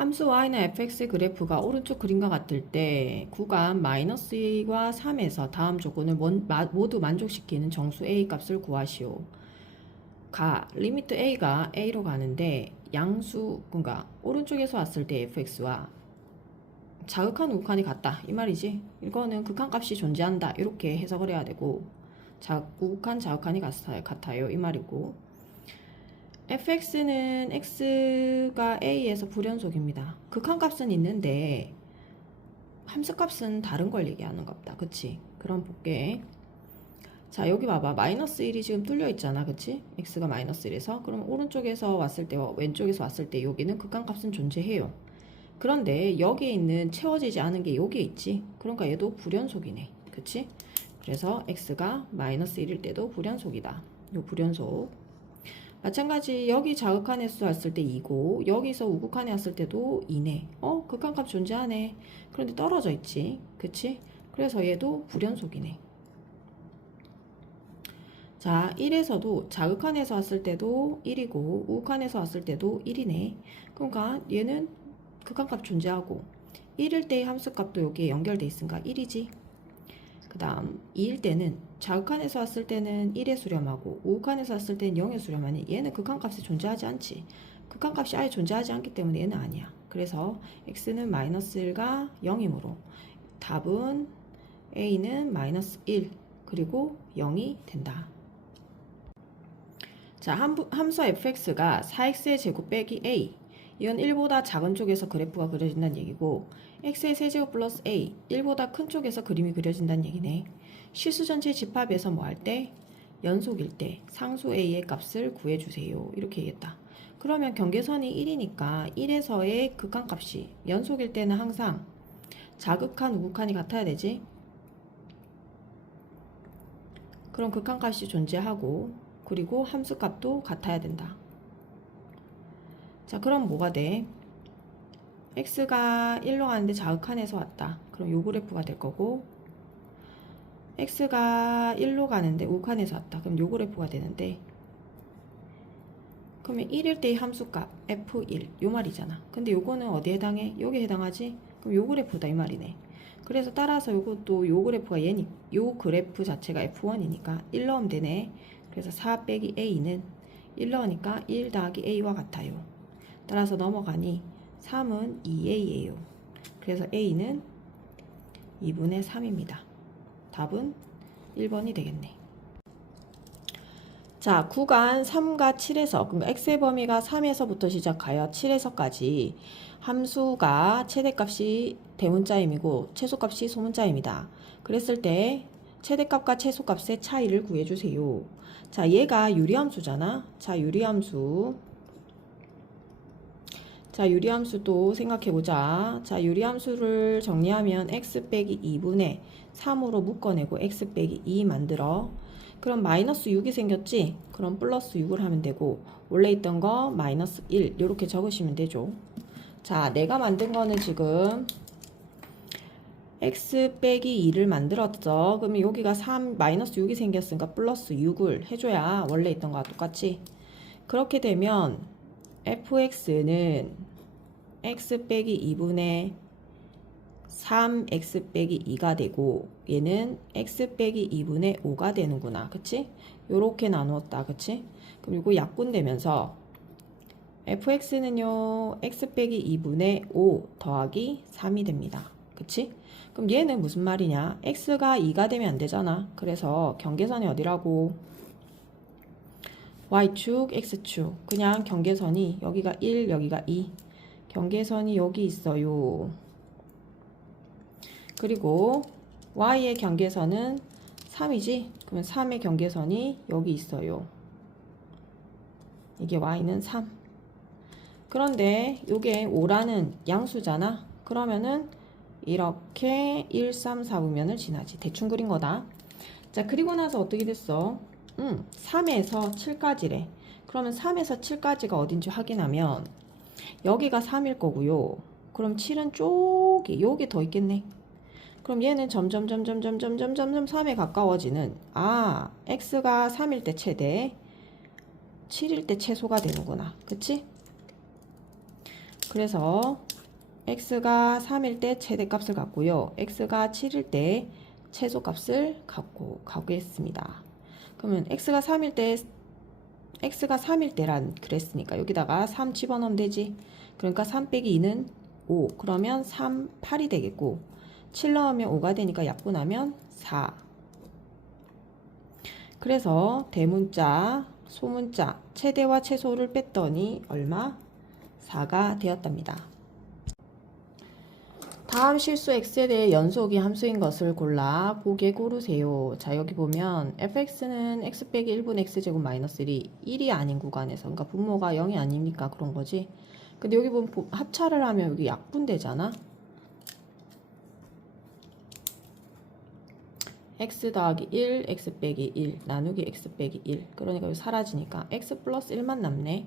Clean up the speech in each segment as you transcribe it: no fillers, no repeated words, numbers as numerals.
함수 y나 fx 그래프가 오른쪽 그림과 같을 때 구간 마이너스 2과 3에서 다음 조건을 모두 만족시키는 정수 a 값을 구하시오. 리미트 a가 a로 가는데 양수, 그러니까 오른쪽에서 왔을 때 fx와 자극한 우극한이 같다 이 말이지. 이거는 극한값이 존재한다 이렇게 해석을 해야 되고, 우극한 자극한이 같아요 이 말이고, fx는 x가 a에서 불연속입니다. 극한값은 있는데 함수값은 다른 걸 얘기하는 겁니다. 그치? 그럼 볼게. 자, 여기 봐봐. 마이너스 1이 지금 뚫려 있잖아. 그치? x가 마이너스 1에서. 그럼 오른쪽에서 왔을 때와 왼쪽에서 왔을 때 여기는 극한값은 존재해요. 그런데 여기에 있는 채워지지 않은 게 여기에 있지. 그러니까 얘도 불연속이네. 그치? 그래서 x가 마이너스 1일 때도 불연속이다. 요 불연속. 마찬가지 여기 자극한 횟수 왔을 때 2고 여기서 우극한에 왔을 때도 2네. 극한값 존재하네. 그런데 떨어져 있지. 그치? 그래서 얘도 불연속이네. 자, 1에서도 자극한에서 왔을 때도 1이고 우극한에서 왔을 때도 1이네. 그러니까 얘는 극한값 존재하고 1일 때의 함수값도 여기에 연결돼 있으니까 1이지. 그 다음 2일 때는 자극한에서 왔을 때는 1에 수렴하고 우극한에서 왔을 때는 0에 수렴하니 얘는 극한값이 존재하지 않지. 극한값이 아예 존재하지 않기 때문에 얘는 아니야. 그래서 x는 마이너스 1과 0이므로 답은 a는 마이너스 1 그리고 0이 된다. 자, 함수 fx가 4x의 제곱 빼기 a, 이건 1보다 작은 쪽에서 그래프가 그려진다는 얘기고, x의 세제곱 플러스 a, 1보다 큰 쪽에서 그림이 그려진다는 얘기네. 실수 전체 집합에서 뭐 할 때? 연속일 때 상수 a의 값을 구해주세요. 이렇게 얘기했다. 그러면 경계선이 1이니까 1에서의 극한값이 연속일 때는 항상 자극한 우극한이 같아야 되지. 그럼 극한값이 존재하고 그리고 함수값도 같아야 된다. 자, 그럼 뭐가 돼? x가 1로 가는데 자극한에서 왔다. 그럼 요 그래프가 될 거고, x가 1로 가는데 우극한에서 왔다. 그럼 요 그래프가 되는데, 그러면 1일 때의 함수값 f1 요 말이잖아. 근데 요거는 어디에 해당해? 여기에 해당하지? 그럼 요 그래프다 이 말이네. 그래서 따라서 요것도 요 그래프가 요 그래프 자체가 f1이니까 1 넣으면 되네. 그래서 4 빼기 a는 1 넣으니까 1 더하기 a와 같아요. 따라서 넘어가니 3은 2a예요. 그래서 a는 2분의 3입니다. 답은 1번이 되겠네. 자, 구간 3과 7에서, 그럼 x의 범위가 3에서부터 시작하여 7에서까지 함수가 최대값이 대문자임이고 최소값이 소문자임이다. 그랬을 때 최대값과 최소값의 차이를 구해주세요. 자, 얘가 유리함수잖아. 자, 유리함수도 생각해보자. 자, 유리함수를 정리하면 x 빼기 2분의 3으로 묶어내고 x 빼기 2 만들어. 그럼 마이너스 6이 생겼지? 그럼 플러스 6을 하면 되고, 원래 있던 거 마이너스 1 이렇게 적으시면 되죠. 자, 내가 만든 거는 지금 x 빼기 2를 만들었죠. 그러면 여기가 마이너스 6이 생겼으니까 플러스 6을 해줘야 원래 있던 거와 똑같이. 그렇게 되면 fx는 x 빼기 2분의 3x 빼기 2가 되고, 얘는 x 빼기 2분의 5가 되는구나. 그치? 요렇게 나누었다. 그치? 그럼 이거 약분되면서 fx는요 x 빼기 2분의 5 더하기 3이 됩니다. 그치? 그럼 얘는 무슨 말이냐? x가 2가 되면 안 되잖아. 그래서 경계선이 어디라고? y축, x축. 그냥 경계선이 여기가 1, 여기가 2. 경계선이 여기 있어요. 그리고 y의 경계선은 3이지? 그러면 3의 경계선이 여기 있어요. 이게 y는 3. 그런데 이게 5라는 양수잖아. 그러면은 이렇게 1, 3, 4분면을 지나지. 대충 그린 거다. 자, 그리고 나서 어떻게 됐어? 3에서 7까지래. 그러면 3에서 7까지가 어딘지 확인하면 여기가 3일 거고요. 그럼 7은 쪽이 여기 더 있겠네. 그럼 얘는 점점 3에 가까워지는, x가 3일 때 최대, 7일 때 최소가 되는구나. 그치? 그래서 x가 3일 때 최대값을 갖고요. x가 7일 때 최소값을 갖고 가겠습니다. 그러면 x가 3일 때란 그랬으니까 여기다가 3 집어넣으면 되지. 그러니까 3 빼기 2는 5. 그러면 3, 8이 되겠고 7 넣으면 5가 되니까 약분하면 4. 그래서 대문자, 소문자, 최대와 최소를 뺐더니 얼마? 4가 되었답니다. 다음 실수 x에 대해 연속이 함수인 것을 골라 보게 고르세요. 자, 여기 보면 fx는 x 빼기 1분 x제곱 마이너스 1이 1이 아닌 구간에서, 그러니까 분모가 0이 아니니까 그런 거지. 근데 여기 보면 합차를 하면 여기 약분되잖아. x 더하기 1, x 빼기 1 나누기 x 빼기 1. 그러니까 여기 사라지니까 x 플러스 1만 남네.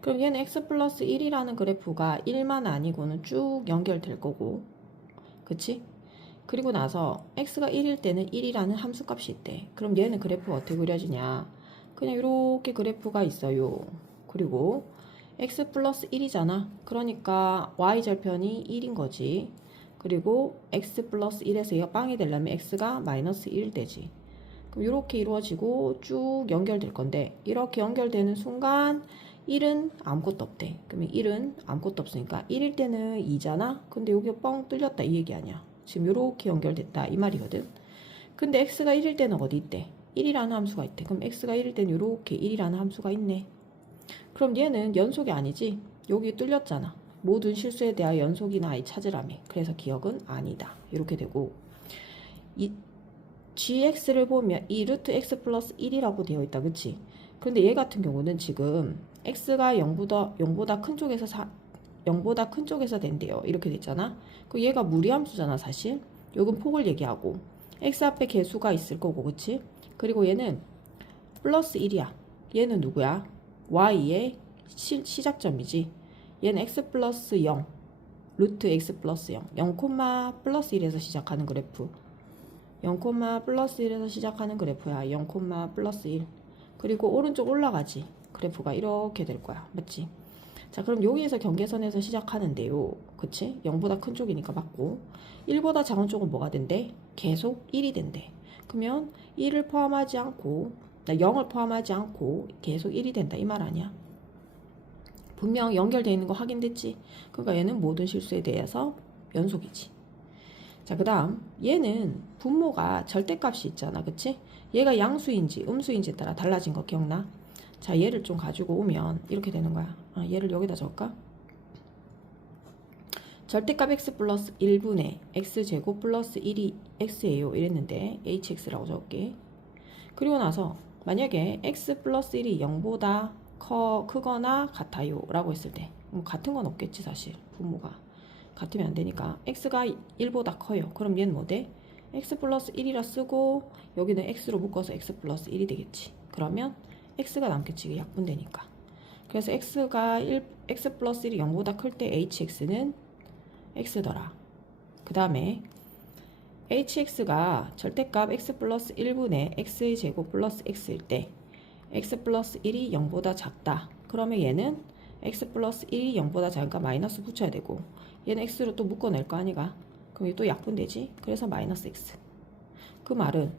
그럼 얘는 x 플러스 1이라는 그래프가 1만 아니고는 쭉 연결될 거고, 그치? 그리고 나서 x가 1일 때는 1이라는 함수값이 있대. 그럼 얘는 그래프가 어떻게 그려지냐? 그냥 이렇게 그래프가 있어요. 그리고 x 플러스 1이잖아. 그러니까 y절편이 1인 거지. 그리고 x 플러스 1에서 얘가 빵이 되려면 x가 마이너스 1 되지. 그럼 이렇게 이루어지고 쭉 연결될 건데, 이렇게 연결되는 순간 1은 아무것도 없대. 그러면 1은 아무것도 없으니까 1일 때는 2잖아. 근데 여기 뻥 뚫렸다 이 얘기 아니야. 지금 이렇게 연결됐다 이 말이거든. 근데 x가 1일 때는 어디 있대? 1이라는 함수가 있대. 그럼 x가 1일 때는 이렇게 1이라는 함수가 있네. 그럼 얘는 연속이 아니지. 여기 뚫렸잖아. 모든 실수에 대하여 연속이나 아이 찾으라며. 그래서 기억은 아니다. 이렇게 되고, 이 gx를 보면 이 루트 x 플러스 1이라고 되어 있다. 그치? 근데 얘 같은 경우는 지금 x가 0보다 큰 쪽에서 된대요. 이렇게 됐잖아. 그 얘가 무리함수잖아 사실. 요건 폭을 얘기하고 x 앞에 개수가 있을 거고, 그치? 그리고 얘는 플러스 1이야. 얘는 누구야? y의 시작점이지. 얘는 x 플러스 0 루트 x 플러스 0 0, 플러스 1에서 시작하는 그래프. 0, 플러스 1에서 시작하는 그래프야. 0, 플러스 1. 그리고 오른쪽 올라가지. 그래프가 이렇게 될 거야. 맞지? 자, 그럼 여기에서 경계선에서 시작하는데요. 그치? 0보다 큰 쪽이니까 맞고, 1보다 작은 쪽은 뭐가 된대? 계속 1이 된대. 그러면 1을 포함하지 않고, 0을 포함하지 않고 계속 1이 된다. 이 말 아니야? 분명 연결되어 있는 거 확인됐지? 그러니까 얘는 모든 실수에 대해서 연속이지. 자, 그 다음 얘는 분모가 절대값이 있잖아. 그치? 얘가 양수인지 음수인지에 따라 달라진 거 기억나? 자, 얘를 좀 가지고 오면 이렇게 되는 거야. 얘를 여기다 적을까? 절대값 x 플러스 1분의 x제곱 플러스 1이 x예요 이랬는데 hx라고 적을게. 그리고 나서 만약에 x 플러스 1이 0보다 크거나 같아요 라고 했을 때, 뭐 같은 건 없겠지 사실. 분모가 같으면 안 되니까 x가 1보다 커요. 그럼 얘는 뭐 돼? x 플러스 1이라 쓰고 여기는 x로 묶어서 x 플러스 1이 되겠지. 그러면 x가 남겠지. 이게 약분되니까. 그래서 x 플러스 1이 0보다 클 때 hx는 x더라. 그 다음에 hx가 절대값 x 플러스 1분의 x의 제곱 플러스 x일 때 x 플러스 1이 0보다 작다. 그러면 얘는 x 플러스 1이 0보다 작으니까 마이너스 붙여야 되고, 얘는 x로 또 묶어낼 거 아니가? 그럼 이게 또 약분되지? 그래서 마이너스 x. 그 말은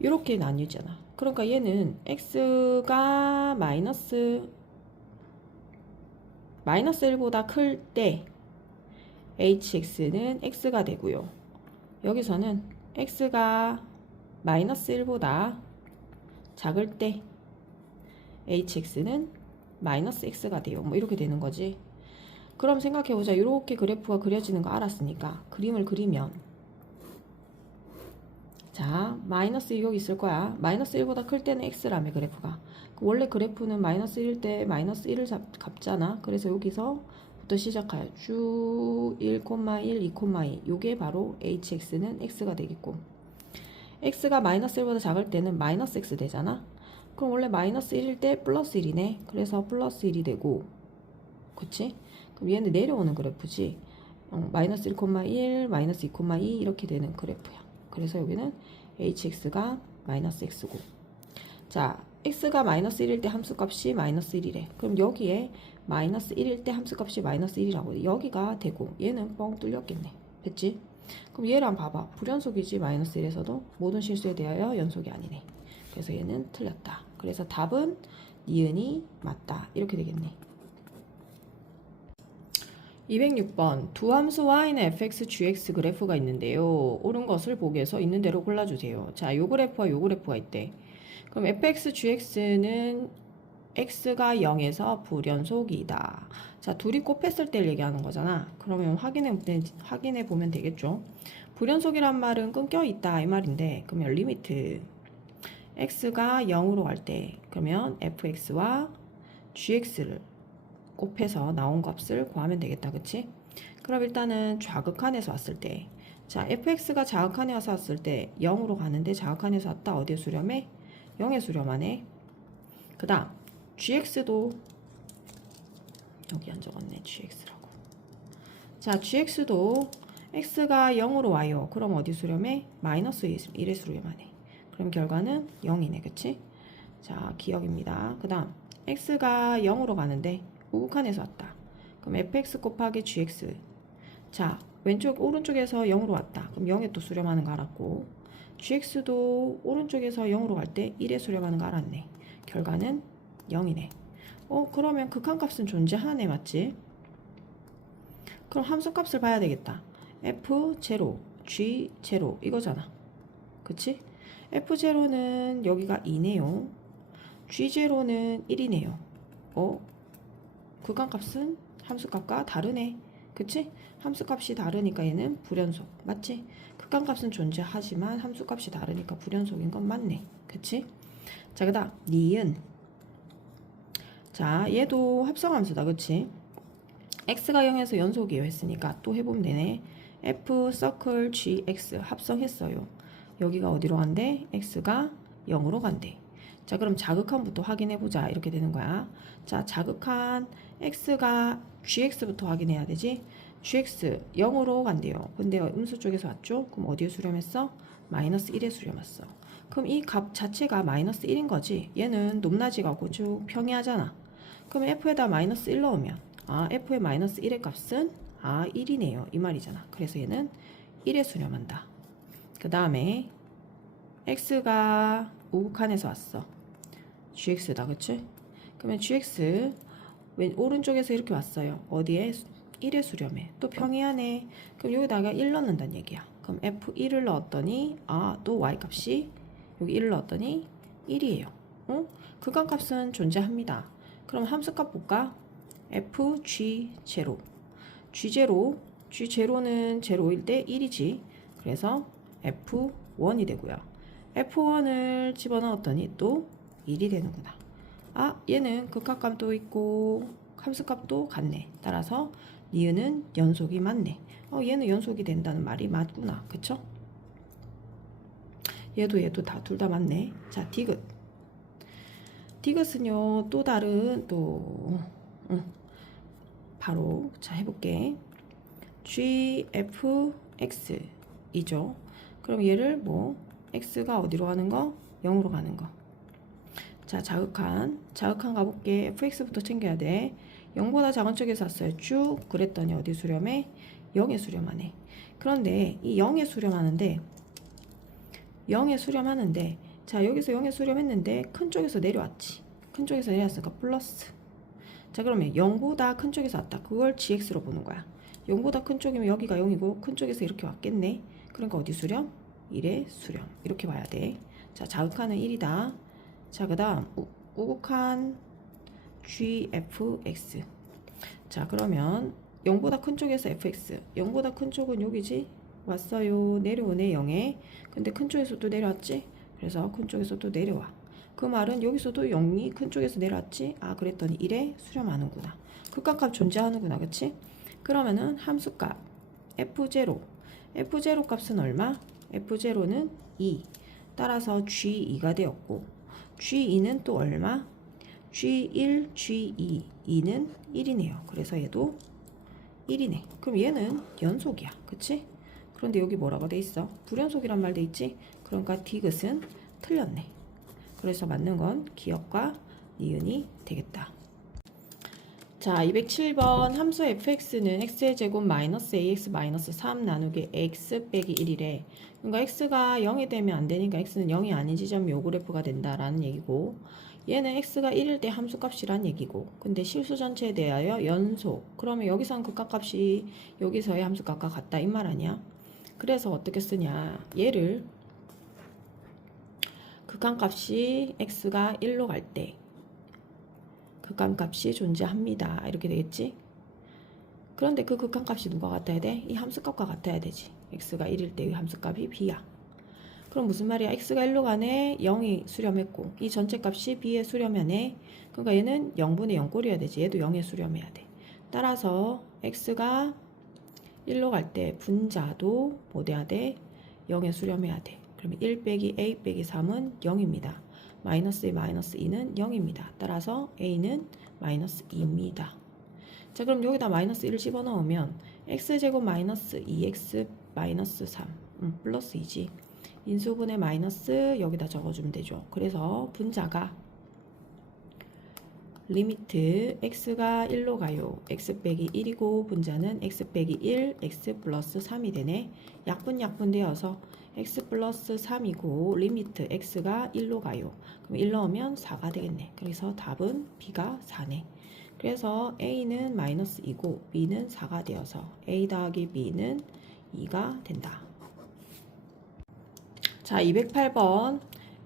이렇게 나뉘잖아. 그러니까 얘는 x가 마이너스 1보다 클 때 hx는 x가 되고요. 여기서는 x가 마이너스 1보다 작을 때 hx는 마이너스 x가 돼요. 뭐 이렇게 되는 거지. 그럼 생각해보자. 이렇게 그래프가 그려지는 거 알았으니까 그림을 그리면, 자, 마이너스 2 여기 있을 거야. 마이너스 1보다 클 때는 x라며 그래프가. 원래 그래프는 마이너스 1일 때 마이너스 1을 갚잖아. 그래서 여기서부터 시작하여 쭉 1, 1, 2, 2 요게 바로 hx는 x가 되겠고, x가 마이너스 1보다 작을 때는 마이너스 x 되잖아. 그럼 원래 마이너스 1일 때 플러스 1이네. 그래서 플러스 1이 되고, 그치? 그럼 얘는 내려오는 그래프지. 마이너스 1,1, 마이너스 2,2 이렇게 되는 그래프야. 그래서 여기는 hx가 마이너스 x고. 자, x가 마이너스 1일 때 함수값이 마이너스 1이래. 그럼 여기에 마이너스 1일 때 함수값이 마이너스 1이라고 여기가 되고 얘는 뻥 뚫렸겠네. 됐지? 그럼 얘를 한번 봐봐. 불연속이지 마이너스 1에서도 모든 실수에 대하여 연속이 아니네. 그래서 얘는 틀렸다. 그래서 답은 니은이 맞다. 이렇게 되겠네. 206번 두 함수 y는 fx, gx 그래프가 있는데요. 옳은 것을 보기에서 있는 대로 골라주세요. 자, 요 그래프와 요 그래프가 있대. 그럼 fx, gx는 x가 0에서 불연속이다. 자, 둘이 곱했을 때를 얘기하는 거잖아. 그러면 확인해 보면 되겠죠. 불연속이란 말은 끊겨 있다 이 말인데, 그러면 리미트 x가 0으로 갈 때, 그러면 fx와 gx를 곱해서 나온 값을 구하면 되겠다. 그치? 그럼 일단은 좌극한에서 왔을 때, 자, fx가 좌극한에서 왔을 때 0으로 가는데 좌극한에서 왔다. 어디에 수렴해? 0에 수렴하네. 그 다음 gx도 여기 안 적었네. gx라고. 자, gx도 x가 0으로 와요. 그럼 어디 수렴해? 마이너스 1에 수렴하네. 그럼 결과는 0이네. 그치? 자, 기억입니다. 그 다음 x가 0으로 가는데 우극한에서 왔다. 그럼 fx 곱하기 gx. 자, 오른쪽에서 0으로 왔다. 그럼 0에 또 수렴하는 거 알았고, gx도 오른쪽에서 0으로 갈 때 1에 수렴하는 거 알았네. 결과는 0이네. 그러면 극한값은 존재하네. 맞지? 그럼 함수값을 봐야 되겠다. f0, g0 이거잖아. 그치? f0는 여기가 2네요. g0는 1이네요. 극한값은 함수값과 다르네. 그치? 함수값이 다르니까 얘는 불연속. 맞지? 극한값은 존재하지만 함수값이 다르니까 불연속인 건 맞네. 그치? 자, 그 다음 니은. 자, 얘도 합성함수다. 그치? x가 0에서 연속이에요 했으니까 또 해보면 되네. f 서클 gx 합성했어요. 여기가 어디로 간대? x가 0으로 간대. 자, 그럼 자극한부터 확인해보자. 이렇게 되는 거야. 자, 자극한 x가 gx부터 확인해야 되지. gx 0으로 간대요. 근데 음수 쪽에서 왔죠? 그럼 어디에 수렴했어? 마이너스 1에 수렴했어. 그럼 이 값 자체가 마이너스 1인 거지. 얘는 높낮이 가고 쭉 평이하잖아. 그럼 f에다 마이너스 1 넣으면 f의 마이너스 1의 값은 1이네요. 이 말이잖아. 그래서 얘는 1에 수렴한다. 그 다음에 x가 우극한에서 왔어. gx다. 그치? 그러면 gx 오른쪽에서 이렇게 왔어요. 어디에? 1에 수렴해. 또 평이하네. 그럼 여기다가 1 넣는다는 얘기야. 그럼 f1을 넣었더니 또 y값이 여기 1을 넣었더니 1이에요. 극한값은 존재합니다. 그럼 함수값 볼까? fg0 g0는 0일 때 1이지. 그래서 f1이 되고요. f1을 집어넣었더니 또 1이 되는구나. 얘는 극한값도 있고 함수값도 같네. 따라서 니은은 연속이 맞네. 얘는 연속이 된다는 말이 맞구나. 그쵸? 얘도 다 둘 다 맞네. 자, 디귿. 디귿은요 또 다른 바로 자 해볼게. gfx 이죠. 그럼 얘를 x가 어디로 가는 거? 0으로 가는 거. 자, 자극한 가볼게. fx부터 챙겨야 돼. 0보다 작은 쪽에서 왔어요. 쭉 그랬더니 어디 수렴해? 0에 수렴하네. 그런데 이 0에 수렴하는데 자, 여기서 0에 수렴했는데 큰 쪽에서 내려왔지. 큰 쪽에서 내려왔으니까 플러스. 자, 그러면 0보다 큰 쪽에서 왔다. 그걸 gx로 보는 거야. 0보다 큰 쪽이면 여기가 0이고 큰 쪽에서 이렇게 왔겠네. 그러니까 어디 수렴? 1에 수렴. 이렇게 봐야 돼. 자, 자극한은 1이다. 자, 그 다음 우극한 gfx. 자, 그러면 0보다 큰 쪽에서 fx. 0보다 큰 쪽은 여기지. 왔어요. 내려오네 0에. 근데 큰 쪽에서 또 내려왔지. 그래서 큰 쪽에서 또 내려와. 그 말은 여기서도 0이 큰 쪽에서 내려왔지. 그랬더니 1에 수렴하는구나. 극한값 존재하는구나. 그치? 그러면은 함수값 f0 값은 얼마? f0는 2. 따라서 g2가 되었고 g2는 또 얼마? g1, g2 2는 1이네요. 그래서 얘도 1이네. 그럼 얘는 연속이야. 그치? 그런데 여기 뭐라고 돼 있어? 불연속이란 말 돼 있지? 그러니까 디귿은 틀렸네. 그래서 맞는 건 기역과 니은이 되겠다. 자, 207번 함수 fx는 x의 제곱 마이너스 ax 마이너스 3 나누기 x 빼기 1이래. 그러니까 x가 0이 되면 안 되니까 x는 0이 아닌 지점이 요 그래프가 된다라는 얘기고, 얘는 x가 1일 때 함수값이란 얘기고, 근데 실수 전체에 대하여 연속. 그러면 여기선 극각값이 여기서의 함수값과 같다 이 말 아니야? 그래서 어떻게 쓰냐? 얘를 극한값이 x가 1로 갈 때 극한값이 존재합니다. 이렇게 되겠지? 그런데 그 극한값이 누가 같아야 돼? 이 함수값과 같아야 되지. x가 1일 때 이 함수값이 b야. 그럼 무슨 말이야? x가 1로 가네 0이 수렴했고 이 전체 값이 b에 수렴하네. 그러니까 얘는 0분의 0꼴이어야 되지. 얘도 0에 수렴해야 돼. 따라서 x가 1로 갈 때 분자도 뭐 돼야 돼? 0에 수렴해야 돼. 그러면 1 빼기 a 빼기 3은 0입니다. 마이너스 2 마이너스 2는 0입니다. 따라서 a는 마이너스 2입니다. 자, 그럼 여기다 마이너스 1을 집어넣으면 x제곱 마이너스 2x 마이너스 3 플러스 2지. 인수분해 마이너스 여기다 적어주면 되죠. 그래서 분자가 리미트 x가 1로 가요. x 빼기 1이고 분자는 x 빼기 1 x 플러스 3이 되네. 약분 되어서 x 플러스 3이고 리미트 x가 1로 가요. 그럼 1 넣으면 4가 되겠네. 그래서 답은 b가 4네. 그래서 a는 마이너스 2고 b는 4가 되어서 a 더하기 b는 2가 된다. 자, 208번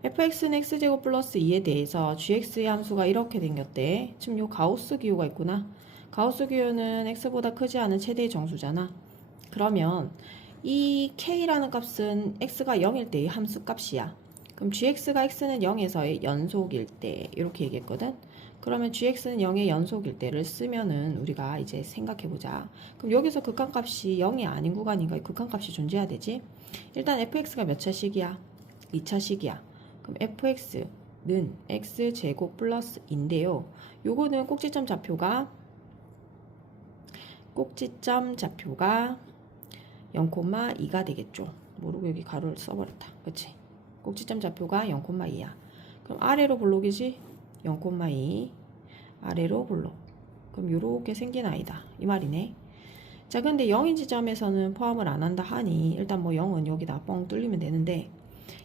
fx는 x제곱 플러스 2에 대해서 gx의 함수가 이렇게 생겼대. 지금 요 가우스 기호가 있구나. 가우스 기호는 x보다 크지 않은 최대의 정수잖아. 그러면 이 k라는 값은 x가 0일 때의 함수 값이야. 그럼 gx가 x는 0에서의 연속일 때 이렇게 얘기했거든. 그러면 gx는 0의 연속일 때를 쓰면은 우리가 이제 생각해보자. 그럼 여기서 극한값이 0이 아닌 구간이니까 극한값이 존재해야 되지. 일단 fx가 몇 차식이야? 2차식이야. 그럼 fx는 x제곱 플러스 인데요. 요거는 꼭지점 좌표가 0,2가 되겠죠. 모르고 여기 가로를 써버렸다. 그치? 꼭지점 좌표가 0,2야. 그럼 아래로 볼록이지? 0,2 아래로 볼록. 그럼 요렇게 생긴 아이다. 이 말이네. 자, 근데 0인 지점에서는 포함을 안 한다 하니 일단 뭐 0은 여기다 뻥 뚫리면 되는데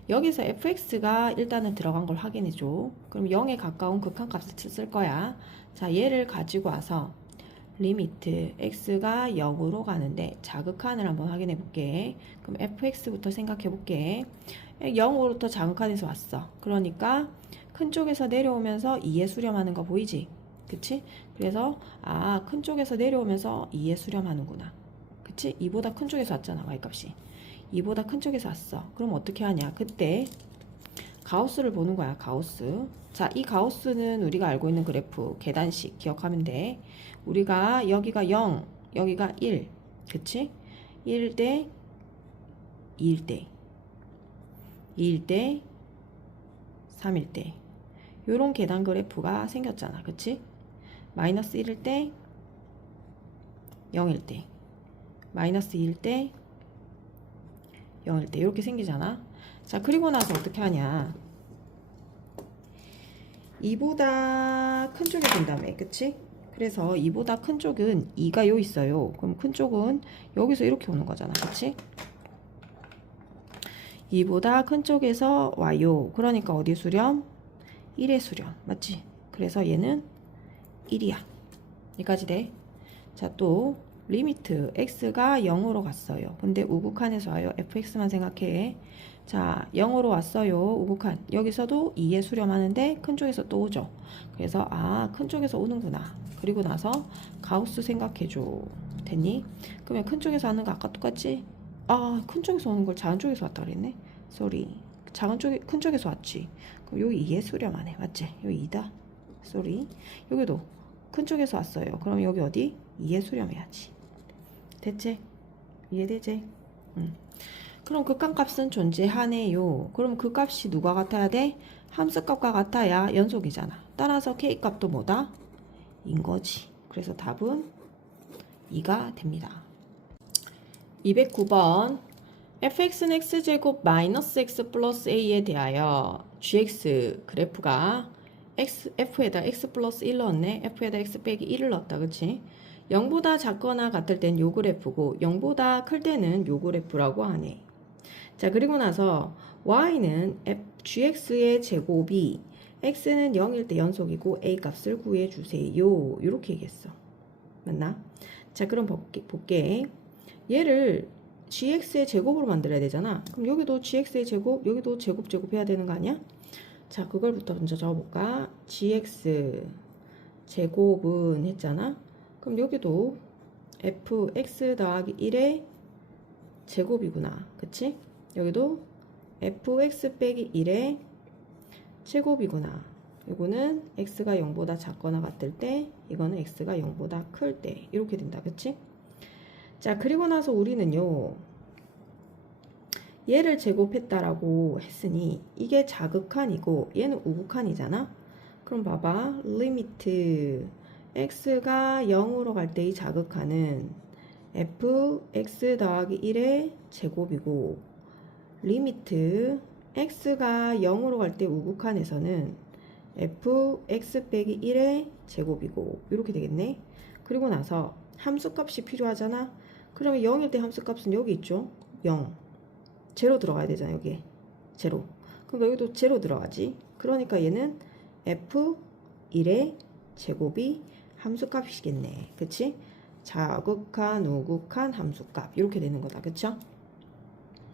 여기서 fx가 일단은 들어간 걸 확인해줘. 그럼 0에 가까운 극한값을 쓸 거야. 자, 얘를 가지고 와서 리미트 x가 0으로 가는데 자극한을 한번 확인해 볼게. 그럼 fx부터 생각해 볼게. 0으로부터 자극한에서 왔어. 그러니까 큰 쪽에서 내려오면서 2에 수렴하는 거 보이지? 그치? 그래서 큰 쪽에서 내려오면서 2에 수렴하는구나. 그치? 2보다 큰 쪽에서 왔잖아. y값이 2보다 큰 쪽에서 왔어. 그럼 어떻게 하냐? 그때 가우스를 보는 거야. 가우스. 자, 이 가우스는 우리가 알고 있는 그래프 계단식 기억하면 돼. 우리가 여기가 0 여기가 1 그치? 1대 2일 때 2일 때 3일 때 요런 계단 그래프가 생겼잖아. 그치? 마이너스 1일 때 0일 때 마이너스 2일 때 0일 때 이렇게 생기잖아. 자, 그리고 나서 어떻게 하냐? 2보다 큰 쪽이 된다며. 그치? 그래서 2보다 큰 쪽은 2가 요 있어요. 그럼 큰 쪽은 여기서 이렇게 오는 거잖아. 그치? 2보다 큰 쪽에서 와요. 그러니까 어디 수렴? 1의 수렴. 맞지? 그래서 얘는 1이야. 여기까지 돼. 자, 또 리미트 x가 0으로 갔어요. 근데 우극한에서 와요. fx만 생각해. 자, 0으로 왔어요. 우극한. 여기서도 2에 수렴하는데 큰 쪽에서 또 오죠. 그래서 큰 쪽에서 오는구나. 그리고 나서 가우스 생각해줘. 됐니? 그러면 큰 쪽에서 하는 거 아까 똑같지? 큰 쪽에서 오는 걸 작은 쪽에서 왔다 그랬네. 쏘리. 큰 쪽에서 왔지. 그럼 여기 2에 수렴하네. 맞지? 여기 2다. 쏘리. 여기도 큰 쪽에서 왔어요. 그럼 여기 어디? 2에 수렴해야지. 됐지? 이해되지? 그럼 극한값은 존재하네요. 그럼 그 값이 누가 같아야 돼? 함수값과 같아야 연속이잖아. 따라서 k값도 뭐다? 인 거지. 그래서 답은 2가 됩니다. 209번 fx는 x제곱 마이너스 x 플러스 a에 대하여 gx 그래프가 f에다 x 플러스 1 넣었네. f에다 x 빼기 1을 넣었다. 그치? 0보다 작거나 같을 땐 요 그래프고 0보다 클 때는 요 그래프라고 하네. 자, 그리고 나서 y는 gx의 제곱이 x는 0일 때 연속이고 a 값을 구해주세요. 이렇게 얘기했어. 맞나? 자, 그럼 볼게. 얘를 gx의 제곱으로 만들어야 되잖아. 그럼 여기도 gx의 제곱, 여기도 제곱 해야 되는 거 아니야? 자, 그걸부터 먼저 적어볼까? gx 제곱은 했잖아. 그럼 여기도 fx 더하기 1의 제곱이구나. 그치? 여기도 fx 빼기 1의 제곱이구나. 이거는 x가 0보다 작거나 같을 때, 이거는 x가 0보다 클 때 이렇게 된다. 그치? 자, 그리고 나서 우리는요, 얘를 제곱했다라고 했으니 이게 자극한이고 얘는 우극한이잖아. 그럼 봐봐. 리미트 x가 0으로 갈 때 이 자극한은 fx 더하기 1의 제곱이고, 리미트 x가 0으로 갈 때 우극한에서는 fx 빼기 1의 제곱이고, 이렇게 되겠네. 그리고 나서 함수값이 필요하잖아. 그러면 0일 때 함수값은 여기 있죠. 0 제로 들어가야 되잖아. 여기에 제로. 그럼 여기도 제로 들어가지. 그러니까 얘는 f1의 제곱이 함수값이겠네. 그치? 자극한, 우극한 함수값 이렇게 되는 거다. 그쵸?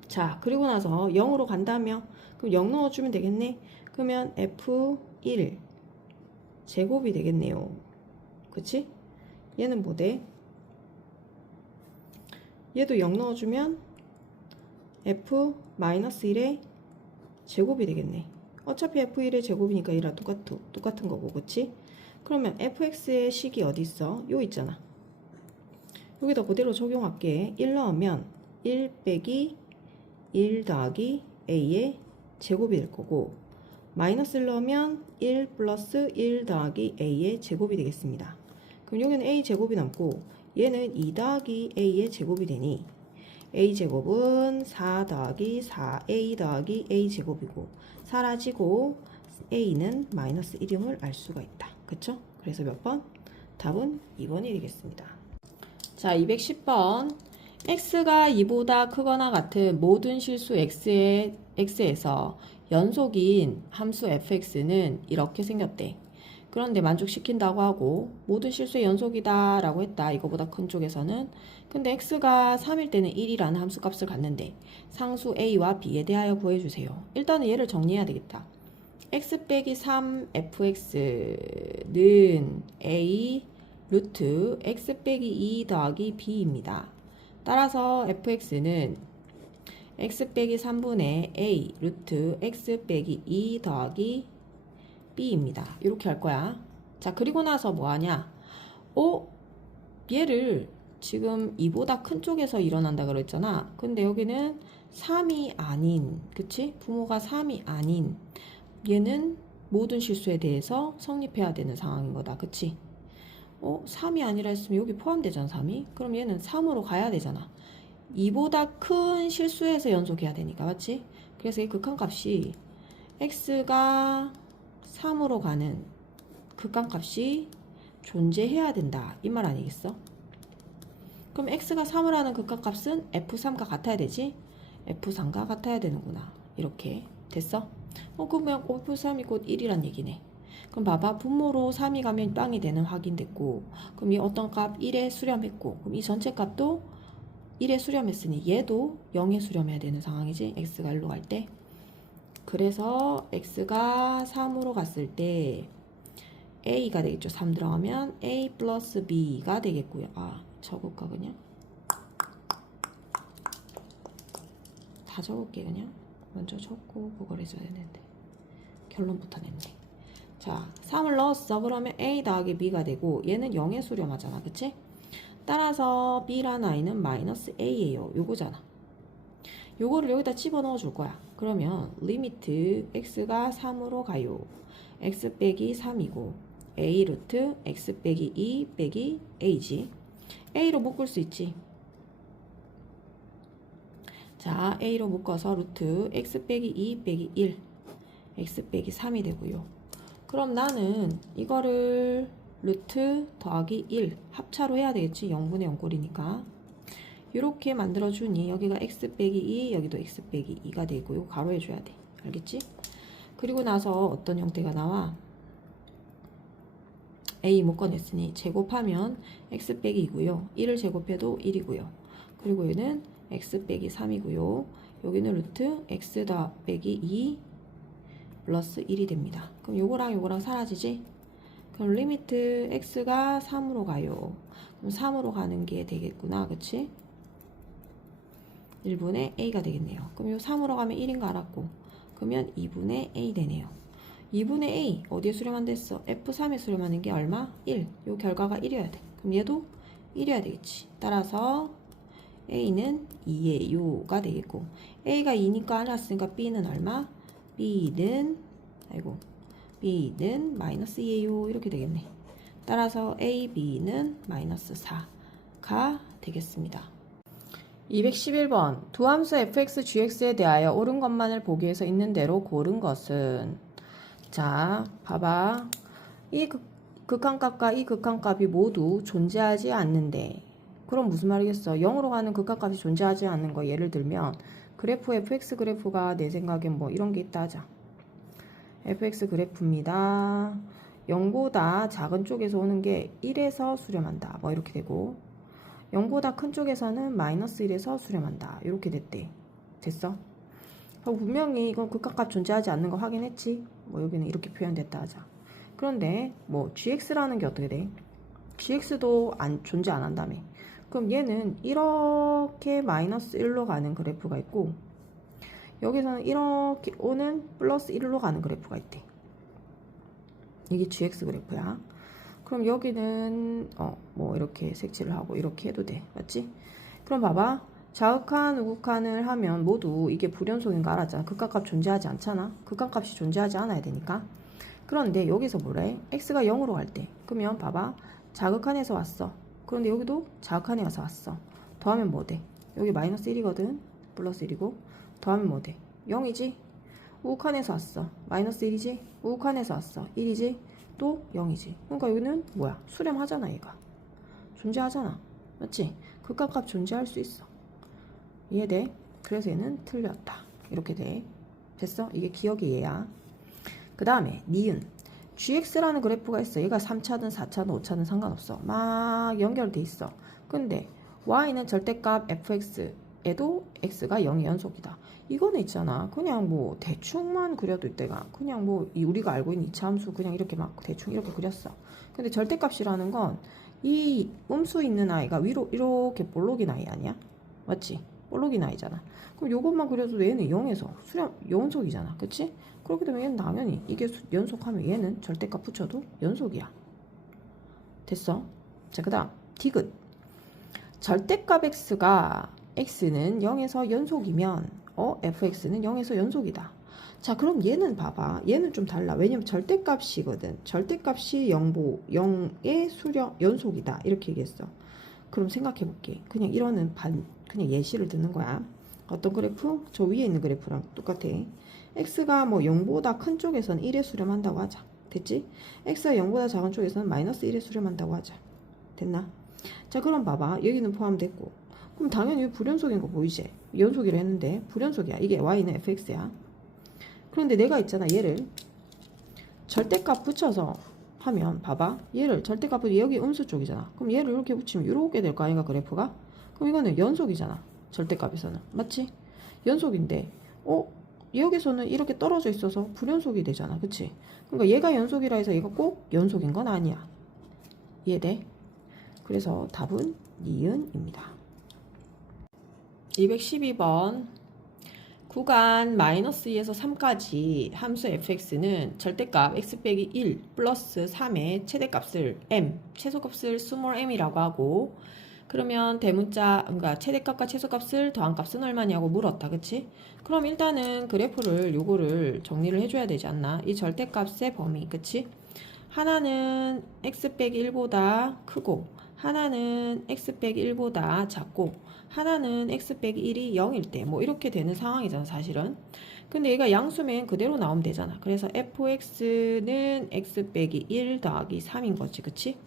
자, 그리고 나서 0으로 간다며? 그럼 0 넣어주면 되겠네. 그러면 f1 제곱이 되겠네요. 그치? 얘는 뭐 돼? 얘도 0 넣어주면 f-1의 제곱이 되겠네. 어차피 f1의 제곱이니까 이랑 똑같은 거고, 그치? 그러면 fx의 식이 어디 있어? 요 있잖아. 여기다 그대로 적용할게. 1 넣으면 1 빼기 1 더하기 a의 제곱이 될 거고, 마이너스 1 넣으면 1 플러스 1 더하기 a의 제곱이 되겠습니다. 그럼 여기는 a 제곱이 남고 얘는 2 더하기 a의 제곱이 되니 a제곱은 4 더하기 4a 더하기 a제곱이고, 사라지고 a는 마이너스 1임을 알 수가 있다. 그쵸? 그래서 몇 번? 답은 2번이 되겠습니다. 자, 210번. x가 2보다 크거나 같은 모든 실수 x에서 연속인 함수 fx는 이렇게 생겼대. 그런데 만족시킨다고 하고 모든 실수의 연속이다 라고 했다. 이거보다 큰 쪽에서는. 근데 x가 3일 때는 1이라는 함수값을 갖는데 상수 a와 b에 대하여 구해주세요. 일단은 얘를 정리해야 되겠다. x 빼기 3 fx는 a 루트 x 빼기 2 더하기 b입니다. 따라서 fx는 x 빼기 3분의 a 루트 x 빼기 2 더하기 b입니다. 이렇게 할 거야. 자, 그리고 나서 뭐 하냐? 얘를 지금 2보다 큰 쪽에서 일어난다 그랬잖아. 근데 여기는 3이 아닌, 그치? 부모가 3이 아닌 얘는 모든 실수에 대해서 성립해야 되는 상황인 거다. 그치? 3이 아니라 했으면 여기 포함되잖아. 3이. 그럼 얘는 3으로 가야 되잖아. 2보다 큰 실수에서 연속해야 되니까. 맞지? 그래서 이 극한값이 x가 3으로 가는 극한값이 존재해야 된다. 이 말 아니겠어? 그럼 x가 3을 하는 극한값은 f3과 같아야 되지? f3과 같아야 되는구나. 이렇게 됐어? 그러면 f3이 곧 1이란 얘기네. 그럼 봐봐. 분모로 3이 가면 빵이 되는 확인됐고, 그럼 이 어떤 값 1에 수렴했고, 그럼 이 전체 값도 1에 수렴했으니 얘도 0에 수렴해야 되는 상황이지. x가 1로 갈 때. 그래서 x가 3으로 갔을 때 a가 되겠죠. 3 들어가면 a 플러스 b가 되겠고요. 적을까 그냥? 다 적을게 그냥. 먼저 적고 그걸 해줘야 되는데 결론부터 냈네. 자, 3을 넣었어. 그러면 a 더하기 b가 되고 얘는 0에 수렴하잖아. 그치? 따라서 b라는 i는 마이너스 a예요. 요거잖아. 요거를 여기다 집어넣어 줄 거야. 그러면 리미트 x가 3으로 가요. x 빼기 3이고 a 루트 x 빼기 2 빼기 a지. a로 묶을 수 있지. 자, a로 묶어서 루트 x 빼기 2 빼기 1 x 빼기 3이 되고요. 그럼 나는 이거를 루트 더하기 1 합차로 해야 되겠지. 0분의 0꼴이니까 이렇게 만들어주니 여기가 x 빼기 2 여기도 x 빼기 2가 되고 가로 해줘야 돼. 알겠지? 그리고 나서 어떤 형태가 나와? a 묶어냈으니 제곱하면 x 빼기 2고요. 1을 제곱해도 1이고요. 그리고 얘는 x 빼기 3이고요. 여기는 루트 x 다 빼기 2 플러스 1이 됩니다. 그럼 요거랑 요거랑 사라지지? 그럼 리미트 x가 3으로 가요. 그럼 3으로 가는 게 되겠구나. 그치? 1분의 a가 되겠네요. 그럼 요 3으로 가면 1인 거 알았고 그러면 2분의 a 되네요. 2분의 a 어디에 수렴한 됐어? F3에 수렴하는 게 얼마? 1. 요 결과가 1이어야 돼. 그럼 얘도 1이어야 되겠지. 따라서 a는 2예요가 되겠고 a가 2니까 알았으니까 b는 얼마? b는 마이너스 2예요. 이렇게 되겠네. 따라서 a, b는 마이너스 4가 되겠습니다. 211번 두 함수 fx, gx에 대하여 옳은 것만을 보기 위해서 있는 대로 고른 것은 자, 봐봐. 이 극한값과 이 극한값이 모두 존재하지 않는데 그럼 무슨 말이겠어? 0으로 가는 극한값이 존재하지 않는 거 예를 들면 그래프 fx 그래프가 내 생각엔 뭐 이런 게 있다 하자. fx 그래프입니다. 0보다 작은 쪽에서 오는 게 1에서 수렴한다. 뭐 이렇게 되고 0보다 큰 쪽에서는 마이너스 1에서 수렴한다. 이렇게 됐대. 됐어? 분명히 이건 극한값 존재하지 않는 거 확인했지? 뭐 여기는 이렇게 표현됐다 하자. 그런데 뭐 gx라는 게 어떻게 돼? gx도 존재 안 한다며. 그럼 얘는 이렇게 마이너스 1로 가는 그래프가 있고 여기서는 이렇게 오는 플러스 1로 가는 그래프가 있대. 이게 gx 그래프야. 그럼 여기는 뭐 이렇게 색칠을 하고 이렇게 해도 돼. 맞지? 그럼 봐봐. 자극한 우극한을 하면 모두 이게 불연속인 거 알았잖아. 극한값 존재하지 않잖아. 극한값이 존재하지 않아야 되니까. 그런데 여기서 뭐래? x가 0으로 갈 때. 그러면 봐봐. 자극한에서 왔어. 그런데 여기도 자극한에 와서 왔어. 더하면 뭐 돼? 여기 마이너스 1이거든. 플러스 1이고. 더하면 뭐 돼? 0이지? 우극한에서 왔어. 마이너스 1이지? 우극한에서 왔어. 1이지? 또 0이지. 그러니까 여기는 뭐야? 수렴하잖아 얘가. 존재하잖아. 맞지? 극한값 존재할 수 있어. 이해돼? 그래서 얘는 틀렸다. 이렇게 돼. 됐어? 이게 기억이 얘야. 그 다음에 니은 gx라는 그래프가 있어. 얘가 3차든 4차든 5차든 상관없어. 막 연결돼 있어. 근데 y는 절대값 fx에도 x가 0의 연속이다. 이거는 있잖아. 그냥 뭐 대충만 그려도 이때가 그냥 뭐 우리가 알고 있는 2차 함수 그냥 이렇게 막 대충 이렇게 그렸어. 근데 절대값이라는 건 이 음수 있는 아이가 위로 이렇게 볼록인 아이 아니야? 맞지? 볼록인 아이잖아. 그럼 요것만 그려도 얘는 0에서 수렴 연속이잖아. 그치? 그렇게 되면 얘는 당연히 이게 연속하면 얘는 절대값 붙여도 연속이야. 됐어? 자, 그 다음 디귿 절대값 x는 0에서 연속이면 fx는 0에서 연속이다. 자, 그럼 얘는 봐봐. 얘는 좀 달라. 왜냐면 절대값이거든. 절대값이 0의 수렴 연속이다. 이렇게 얘기했어. 그럼 생각해 볼게. 그냥 이러는 그냥 예시를 듣는 거야. 어떤 그래프? 저 위에 있는 그래프랑 똑같아. x가 뭐 0보다 큰 쪽에서는 1에 수렴한다고 하자. 됐지? x가 0보다 작은 쪽에서는 마이너스 1에 수렴한다고 하자. 됐나? 자, 그럼 봐봐. 여기는 포함됐고. 그럼 당연히 불연속인 거 보이지? 연속이라 했는데 불연속이야. 이게 y는 fx야. 그런데 내가 있잖아. 얘를 절대값 붙여서 하면 봐봐. 얘를 절대값을 여기 음수 쪽이잖아. 그럼 얘를 이렇게 붙이면 이렇게 될 거 아닌가 그래프가? 그럼 이거는 연속이잖아. 절대값에서는. 맞지? 연속인데 여기서는 이렇게 떨어져 있어서 불연속이 되잖아. 그치? 그러니까 얘가 연속이라 해서 얘가 꼭 연속인 건 아니야. 이해돼? 그래서 답은 니은입니다. 212번 구간 마이너스 2에서 3까지 함수 fx는 절대값 x 빼기 1 플러스 3의 최대값을 m, 최소값을 스몰 m이라고 하고 그러면 대문자, 그러니까 최대값과 최소값을 더한 값은 얼마냐고 물었다. 그치? 그럼 일단은 그래프를 요거를 정리를 해줘야 되지 않나? 이 절대값의 범위, 그치? 하나는 x 빼기 1보다 크고 하나는 x 빼기 1보다 작고 하나는 x 빼기 1이 0일 때 뭐 이렇게 되는 상황이잖아 사실은. 근데 얘가 양수면 그대로 나오면 되잖아. 그래서 fx는 x 빼기 1 더하기 3인 거지. 그치?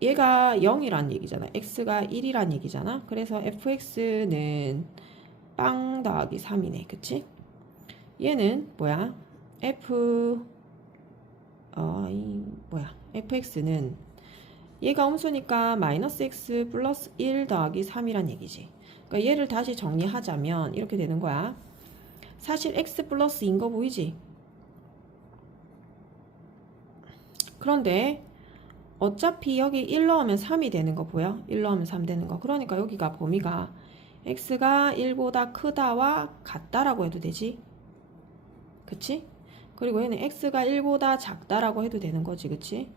얘가 0이란 얘기잖아. x가 1이란 얘기잖아. 그래서 fx는 빵 더하기 3이네. 그치? 얘는 뭐야? fx는 얘가 음수니까 마이너스 x 플러스 1 더하기 3이란 얘기지. 그러니까 얘를 다시 정리하자면 이렇게 되는 거야. 사실 x 플러스인 거 보이지? 그런데 어차피 여기 1 넣으면 3이 되는 거 보여? 1 넣으면 3 되는 거. 그러니까 여기가 범위가 x가 1보다 크다와 같다라고 해도 되지. 그치? 그리고 얘는 x가 1보다 작다라고 해도 되는 거지. 그치?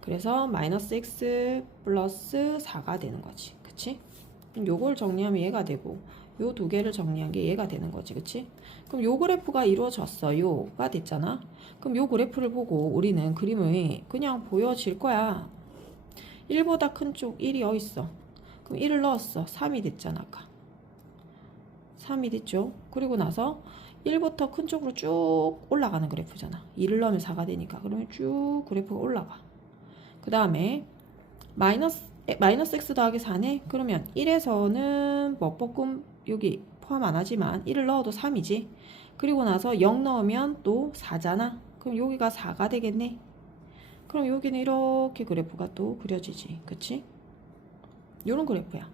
그래서 마이너스 x 플러스 4가 되는 거지. 그치? 요걸 정리하면 얘가 되고 요 두 개를 정리한 게 얘가 되는 거지. 그치? 그럼 요 그래프가 이루어졌어요가 됐잖아. 그럼 요 그래프를 보고 우리는 그림을 그냥 보여질 거야. 1보다 큰 쪽 1이 어딨어? 그럼 1을 넣었어. 3이 됐잖아. 아까 3이 됐죠? 그리고 나서 1부터 큰 쪽으로 쭉 올라가는 그래프잖아. 2를 넣으면 4가 되니까. 그러면 쭉 그래프가 올라가. 그 다음에 마이너스 x 더하기 4네? 그러면 1에서는 먹볶음 여기 포함 안 하지만 1을 넣어도 3이지. 그리고 나서 0 넣으면 또 4잖아. 그럼 여기가 4가 되겠네. 그럼 여기는 이렇게 그래프가 또 그려지지. 그치? 요런 그래프야.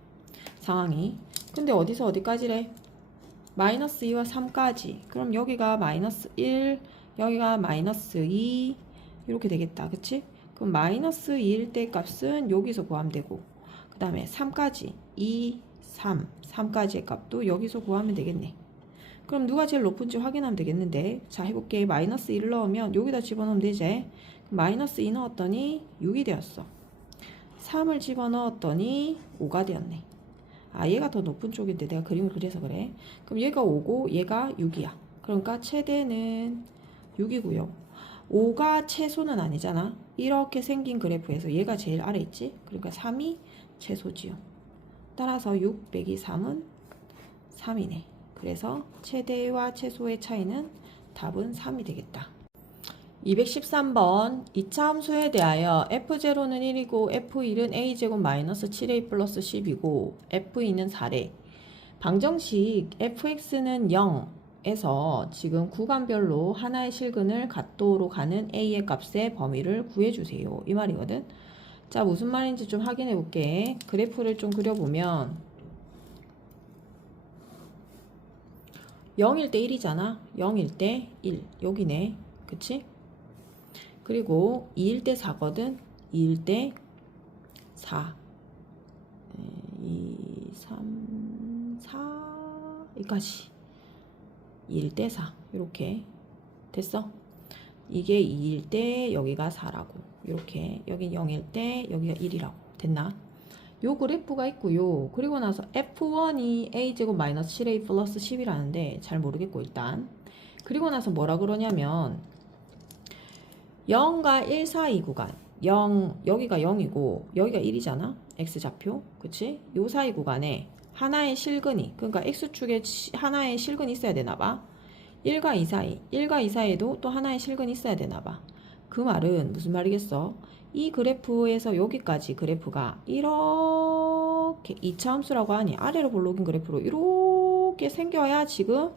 상황이. 근데 어디서 어디까지래? 마이너스 2와 3까지. 그럼 여기가 마이너스 1, 여기가 마이너스 2 이렇게 되겠다. 그치? 그럼 마이너스 2일 때 값은 여기서 구하면 되고 그 다음에 3까지 2, 3까지의 값도 여기서 구하면 되겠네. 그럼 누가 제일 높은지 확인하면 되겠는데 자 해볼게. 마이너스 1을 넣으면 여기다 집어넣으면 되지. 마이너스 2 넣었더니 6이 되었어. 3을 집어넣었더니 5가 되었네. 아 얘가 더 높은 쪽인데 내가 그림을 그려서 그래. 그럼 얘가 5고 얘가 6이야. 그러니까 최대는 6이고요. 5가 최소는 아니잖아. 이렇게 생긴 그래프에서 얘가 제일 아래 있지. 그러니까 3이 최소지요. 따라서 6 빼기 3은 3이네. 그래서 최대와 최소의 차이는 답은 3이 되겠다. 213번 2차 함수에 대하여 f0는 1이고 f1은 a제곱 마이너스 7a 플러스 10이고 f2는 4래. 방정식 fx는 0에서 지금 구간별로 하나의 실근을 각도로 가는 a의 값의 범위를 구해주세요. 이 말이거든. 자 무슨 말인지 좀 확인해 볼게. 그래프를 좀 그려보면 0일 때 1이잖아. 0일 때 1 여기네. 그치? 그리고 2일 때 4거든. 2일 때 4 2, 3, 4 여기까지 2일 때 4 이렇게 됐어. 이게 2일 때 여기가 4라고 이렇게 여기 0일 때 여기가 1이라고 됐나? 요 그래프가 있고요. 그리고 나서 f1이 a제곱 마이너스 7a 플러스 10이라는데 잘 모르겠고 일단 그리고 나서 뭐라 그러냐면 0과 1 사이 구간 0 여기가 0이고 여기가 1이잖아. x좌표 그치? 요 사이 구간에 하나의 실근이 그러니까 x축에 하나의 실근이 있어야 되나봐. 1과 2 사이 1과 2 사이에도 또 하나의 실근이 있어야 되나봐. 그 말은 무슨 말이겠어? 이 그래프에서 여기까지 그래프가 이렇게 2차 함수라고 하니 아래로 볼록인 그래프로 이렇게 생겨야 지금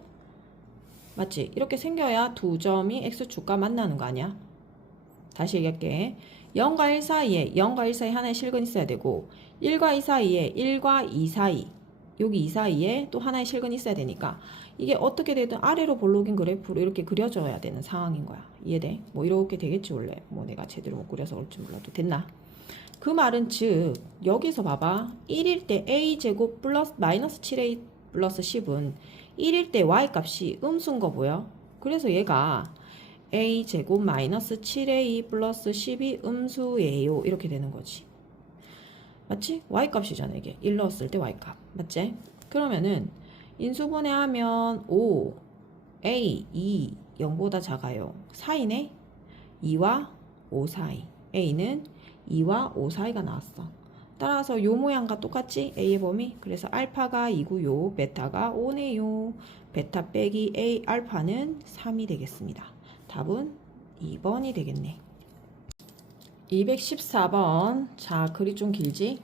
맞지? 이렇게 생겨야 두 점이 x축과 만나는 거 아니야? 다시 얘기할게. 0과 1 사이에 0과 1 사이 하나의 실근이 있어야 되고 1과 2 사이에 1과 2 사이 여기 2 사이에 또 하나의 실근이 있어야 되니까 이게 어떻게 되든 아래로 볼록인 그래프로 이렇게 그려줘야 되는 상황인 거야. 이해돼? 뭐 이렇게 되겠지 원래. 뭐 내가 제대로 못 그려서 그럴지 몰라도 됐나? 그 말은 즉 여기서 봐봐. 1일 때 a제곱 플러스 마이너스 7a 플러스 10은 1일 때 y값이 음수인 거 보여? 그래서 얘가 a제곱 마이너스 7a 플러스 10이 음수예요. 이렇게 되는 거지. 맞지? y값이잖아 이게. 1 넣었을 때 y값. 맞지? 그러면은 인수분해하면 5, a, 2, 0보다 작아요. 사이네? 2와 5 사이. A는 2와 5 사이가 나왔어. 따라서 요 모양과 똑같지? A의 범위. 그래서 알파가 2고요. 베타가 5네요. 베타 빼기 A 알파는 3이 되겠습니다. 답은 2번이 되겠네. 214번. 자, 글이 좀 길지?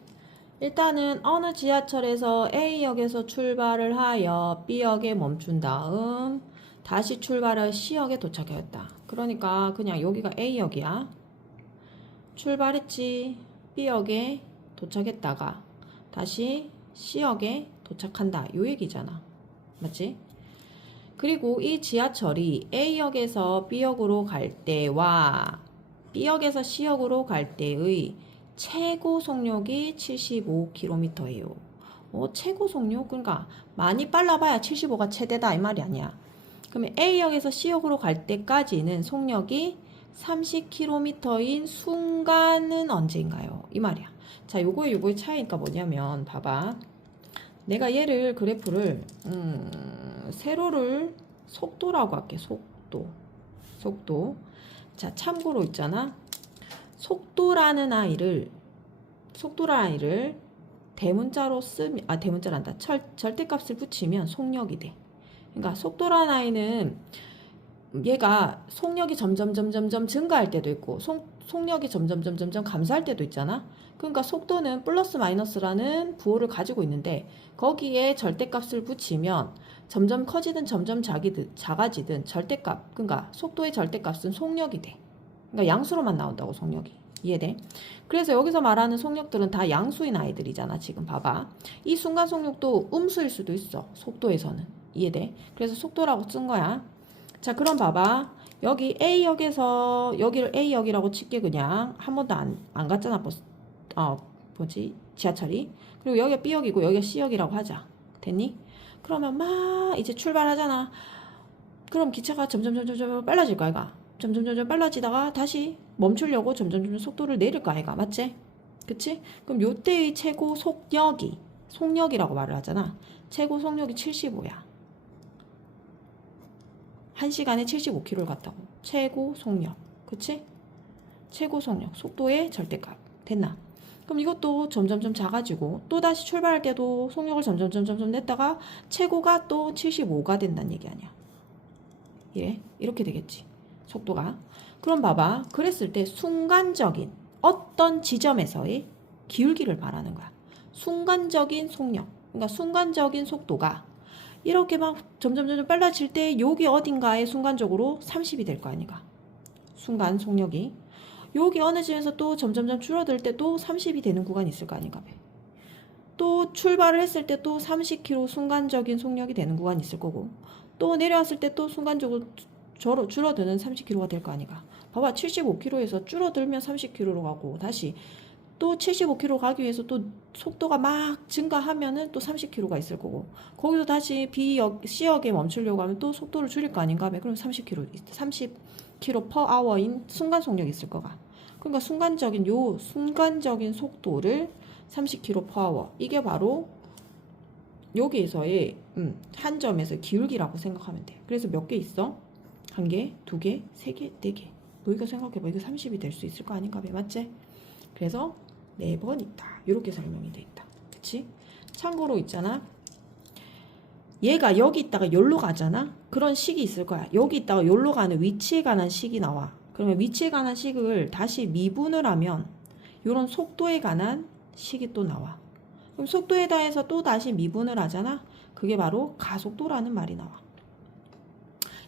일단은 어느 지하철에서 A역에서 출발을 하여 B역에 멈춘 다음 다시 출발해 C역에 도착하였다. 그러니까 그냥 여기가 A역이야. 출발했지. B역에 도착했다가 다시 C역에 도착한다. 요 얘기잖아. 맞지? 그리고 이 지하철이 A역에서 B역으로 갈 때와 B역에서 C역으로 갈 때의 최고 속력이 75km예요. 최고 속력? 그러니까 많이 빨라봐야 75가 최대다 이 말이 아니야. 그러면 A역에서 C역으로 갈 때까지는 속력이 30km인 순간은 언제인가요? 이 말이야. 자, 요거의 차이가 뭐냐면 봐봐. 내가 얘를 그래프를 세로를 속도라고 할게. 속도. 자, 참고로 있잖아. 속도라는 아이를 대문자로 쓰면 대문자란다. 절대값을 붙이면 속력이 돼. 그러니까 속도라는 아이는 얘가 속력이 점점 증가할 때도 있고 속력이 점점 감소할 때도 있잖아. 그러니까 속도는 플러스 마이너스라는 부호를 가지고 있는데 거기에 절대값을 붙이면 점점 커지든 점점 작아지든 절대값, 그러니까 속도의 절대값은 속력이 돼. 그러니까 양수로만 나온다고 속력이. 이해돼? 그래서 여기서 말하는 속력들은 다 양수인 아이들이잖아. 지금 봐봐. 이 순간 속력도 음수일 수도 있어. 속도에서는. 이해돼? 그래서 속도라고 쓴 거야. 자, 그럼 봐봐. 여기 A역에서 여기를 A역이라고 칠게. 그냥 한 번도 안 갔잖아. 지하철이. 그리고 여기가 B역이고 여기가 C역이라고 하자. 됐니? 그러면 막 이제 출발하잖아. 그럼 기차가 점점 빨라질 거 아이가? 점점 빨라지다가 다시 멈추려고 점점 속도를 내릴 거 아이가? 맞지? 그치? 그럼 요때의 최고 속력이라고 말을 하잖아. 최고 속력이 75야. 1시간에 75km를 갔다고. 최고 속력. 그치? 최고 속력. 속도의 절대값. 됐나? 그럼 이것도 점점 작아지고 또 다시 출발할 때도 속력을 점점 냈다가 최고가 또 75가 된다는 얘기 아니야. 이렇게 되겠지. 속도가. 그럼 봐봐. 그랬을 때 순간적인 어떤 지점에서의 기울기를 말하는 거야. 순간적인 속력. 그러니까 순간적인 속도가 이렇게 막 점점 빨라질 때 여기 어딘가에 순간적으로 30이 될 거 아니가. 순간 속력이. 여기 어느 지점에서 또 점점 줄어들 때 또 30이 되는 구간이 있을 거 아닌가. 또 출발을 했을 때 또 30km 순간적인 속력이 되는 구간이 있을 거고 또 내려왔을 때 또 순간적으로 줄어드는 30km가 될 거 아니가. 봐봐. 75km에서 줄어들면 30km로 가고 다시 또 75km 가기 위해서 또 속도가 막 증가하면은 또 30km가 있을 거고 거기서 다시 C역에 멈추려고 하면 또 속도를 줄일 거 아닌가. 그럼 30km per hour인 순간 속력이 있을 거가. 그러니까 순간적인 속도를 30km per hour. 이게 바로 여기에서의 한 점에서 기울기라고 생각하면 돼. 그래서 몇 개 있어? 1개, 2개, 3개, 4개. 너 이거 생각해봐. 이거 30이 될 수 있을 거 아닌가. 맞지? 그래서 4번 있다. 이렇게 설명이 돼 있다. 그치? 참고로 있잖아. 얘가 여기 있다가 여기로 가잖아. 그런 식이 있을 거야. 여기 있다가 여기로 가는 위치에 관한 식이 나와. 그러면 위치에 관한 식을 다시 미분을 하면 이런 속도에 관한 식이 또 나와. 그럼 속도에 대해서 또 다시 미분을 하잖아. 그게 바로 가속도라는 말이 나와.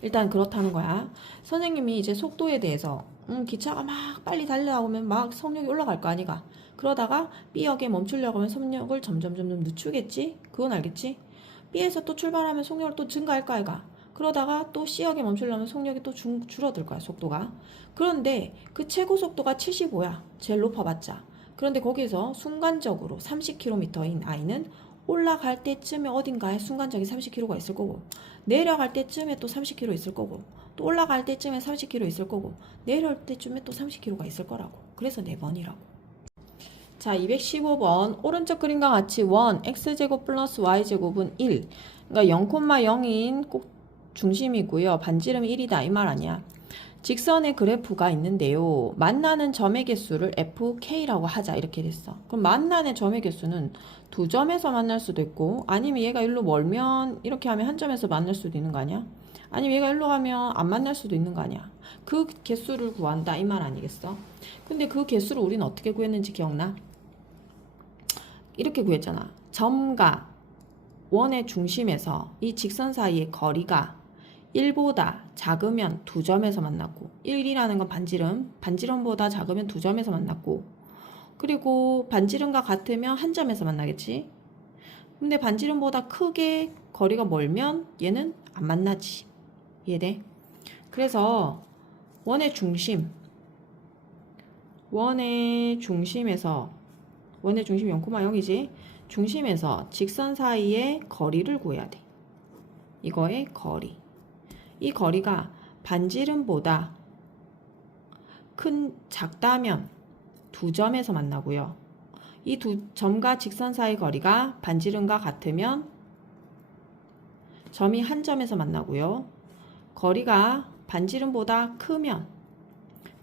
일단 그렇다는 거야. 선생님이 이제 속도에 대해서 기차가 막 빨리 달려나오면 막 속력이 올라갈 거 아니가. 그러다가 B역에 멈추려고 하면 속력을 점점 늦추겠지? 그건 알겠지? B에서 또 출발하면 속력을 또 증가할 거 아이가. 그러다가 또 C역에 멈추려면 속력이 또 줄어들 거야. 속도가. 그런데 그 최고 속도가 75야. 제일 높아봤자. 그런데 거기서 순간적으로 30km인 아이는 올라갈 때쯤에 어딘가에 순간적인 30km가 있을 거고 내려갈 때쯤에 또 30km 있을 거고 또 올라갈 때쯤에 30km 있을 거고 내려올 때쯤에 또 30km가 있을 거라고. 그래서 4번이라고. 자, 215번 오른쪽 그림과 같이 원 x제곱 플러스 y제곱은 1. 그러니까 0,0인 꼭 중심이고요. 반지름이 1이다 이 말 아니야. 직선의 그래프가 있는데요. 만나는 점의 개수를 FK라고 하자 이렇게 됐어. 그럼 만나는 점의 개수는 두 점에서 만날 수도 있고 아니면 얘가 일로 멀면 이렇게 하면 한 점에서 만날 수도 있는 거 아니야? 아니면 얘가 일로 가면 안 만날 수도 있는 거 아니야? 그 개수를 구한다 이 말 아니겠어? 근데 그 개수를 우리는 어떻게 구했는지 기억나? 이렇게 구했잖아. 점과 원의 중심에서 이 직선 사이의 거리가 1보다 작으면 두 점에서 만났고 1이라는 건 반지름보다 작으면 두 점에서 만났고 그리고 반지름과 같으면 한 점에서 만나겠지. 근데 반지름보다 크게 거리가 멀면 얘는 안 만나지. 이해돼? 그래서 원의 중심에서 원의 중심 0,0이지. 중심에서 직선 사이의 거리를 구해야 돼. 이거의 거리. 이 거리가 반지름보다 작다면 두 점에서 만나고요. 이 두 점과 직선 사이 거리가 반지름과 같으면 점이 한 점에서 만나고요. 거리가 반지름보다 크면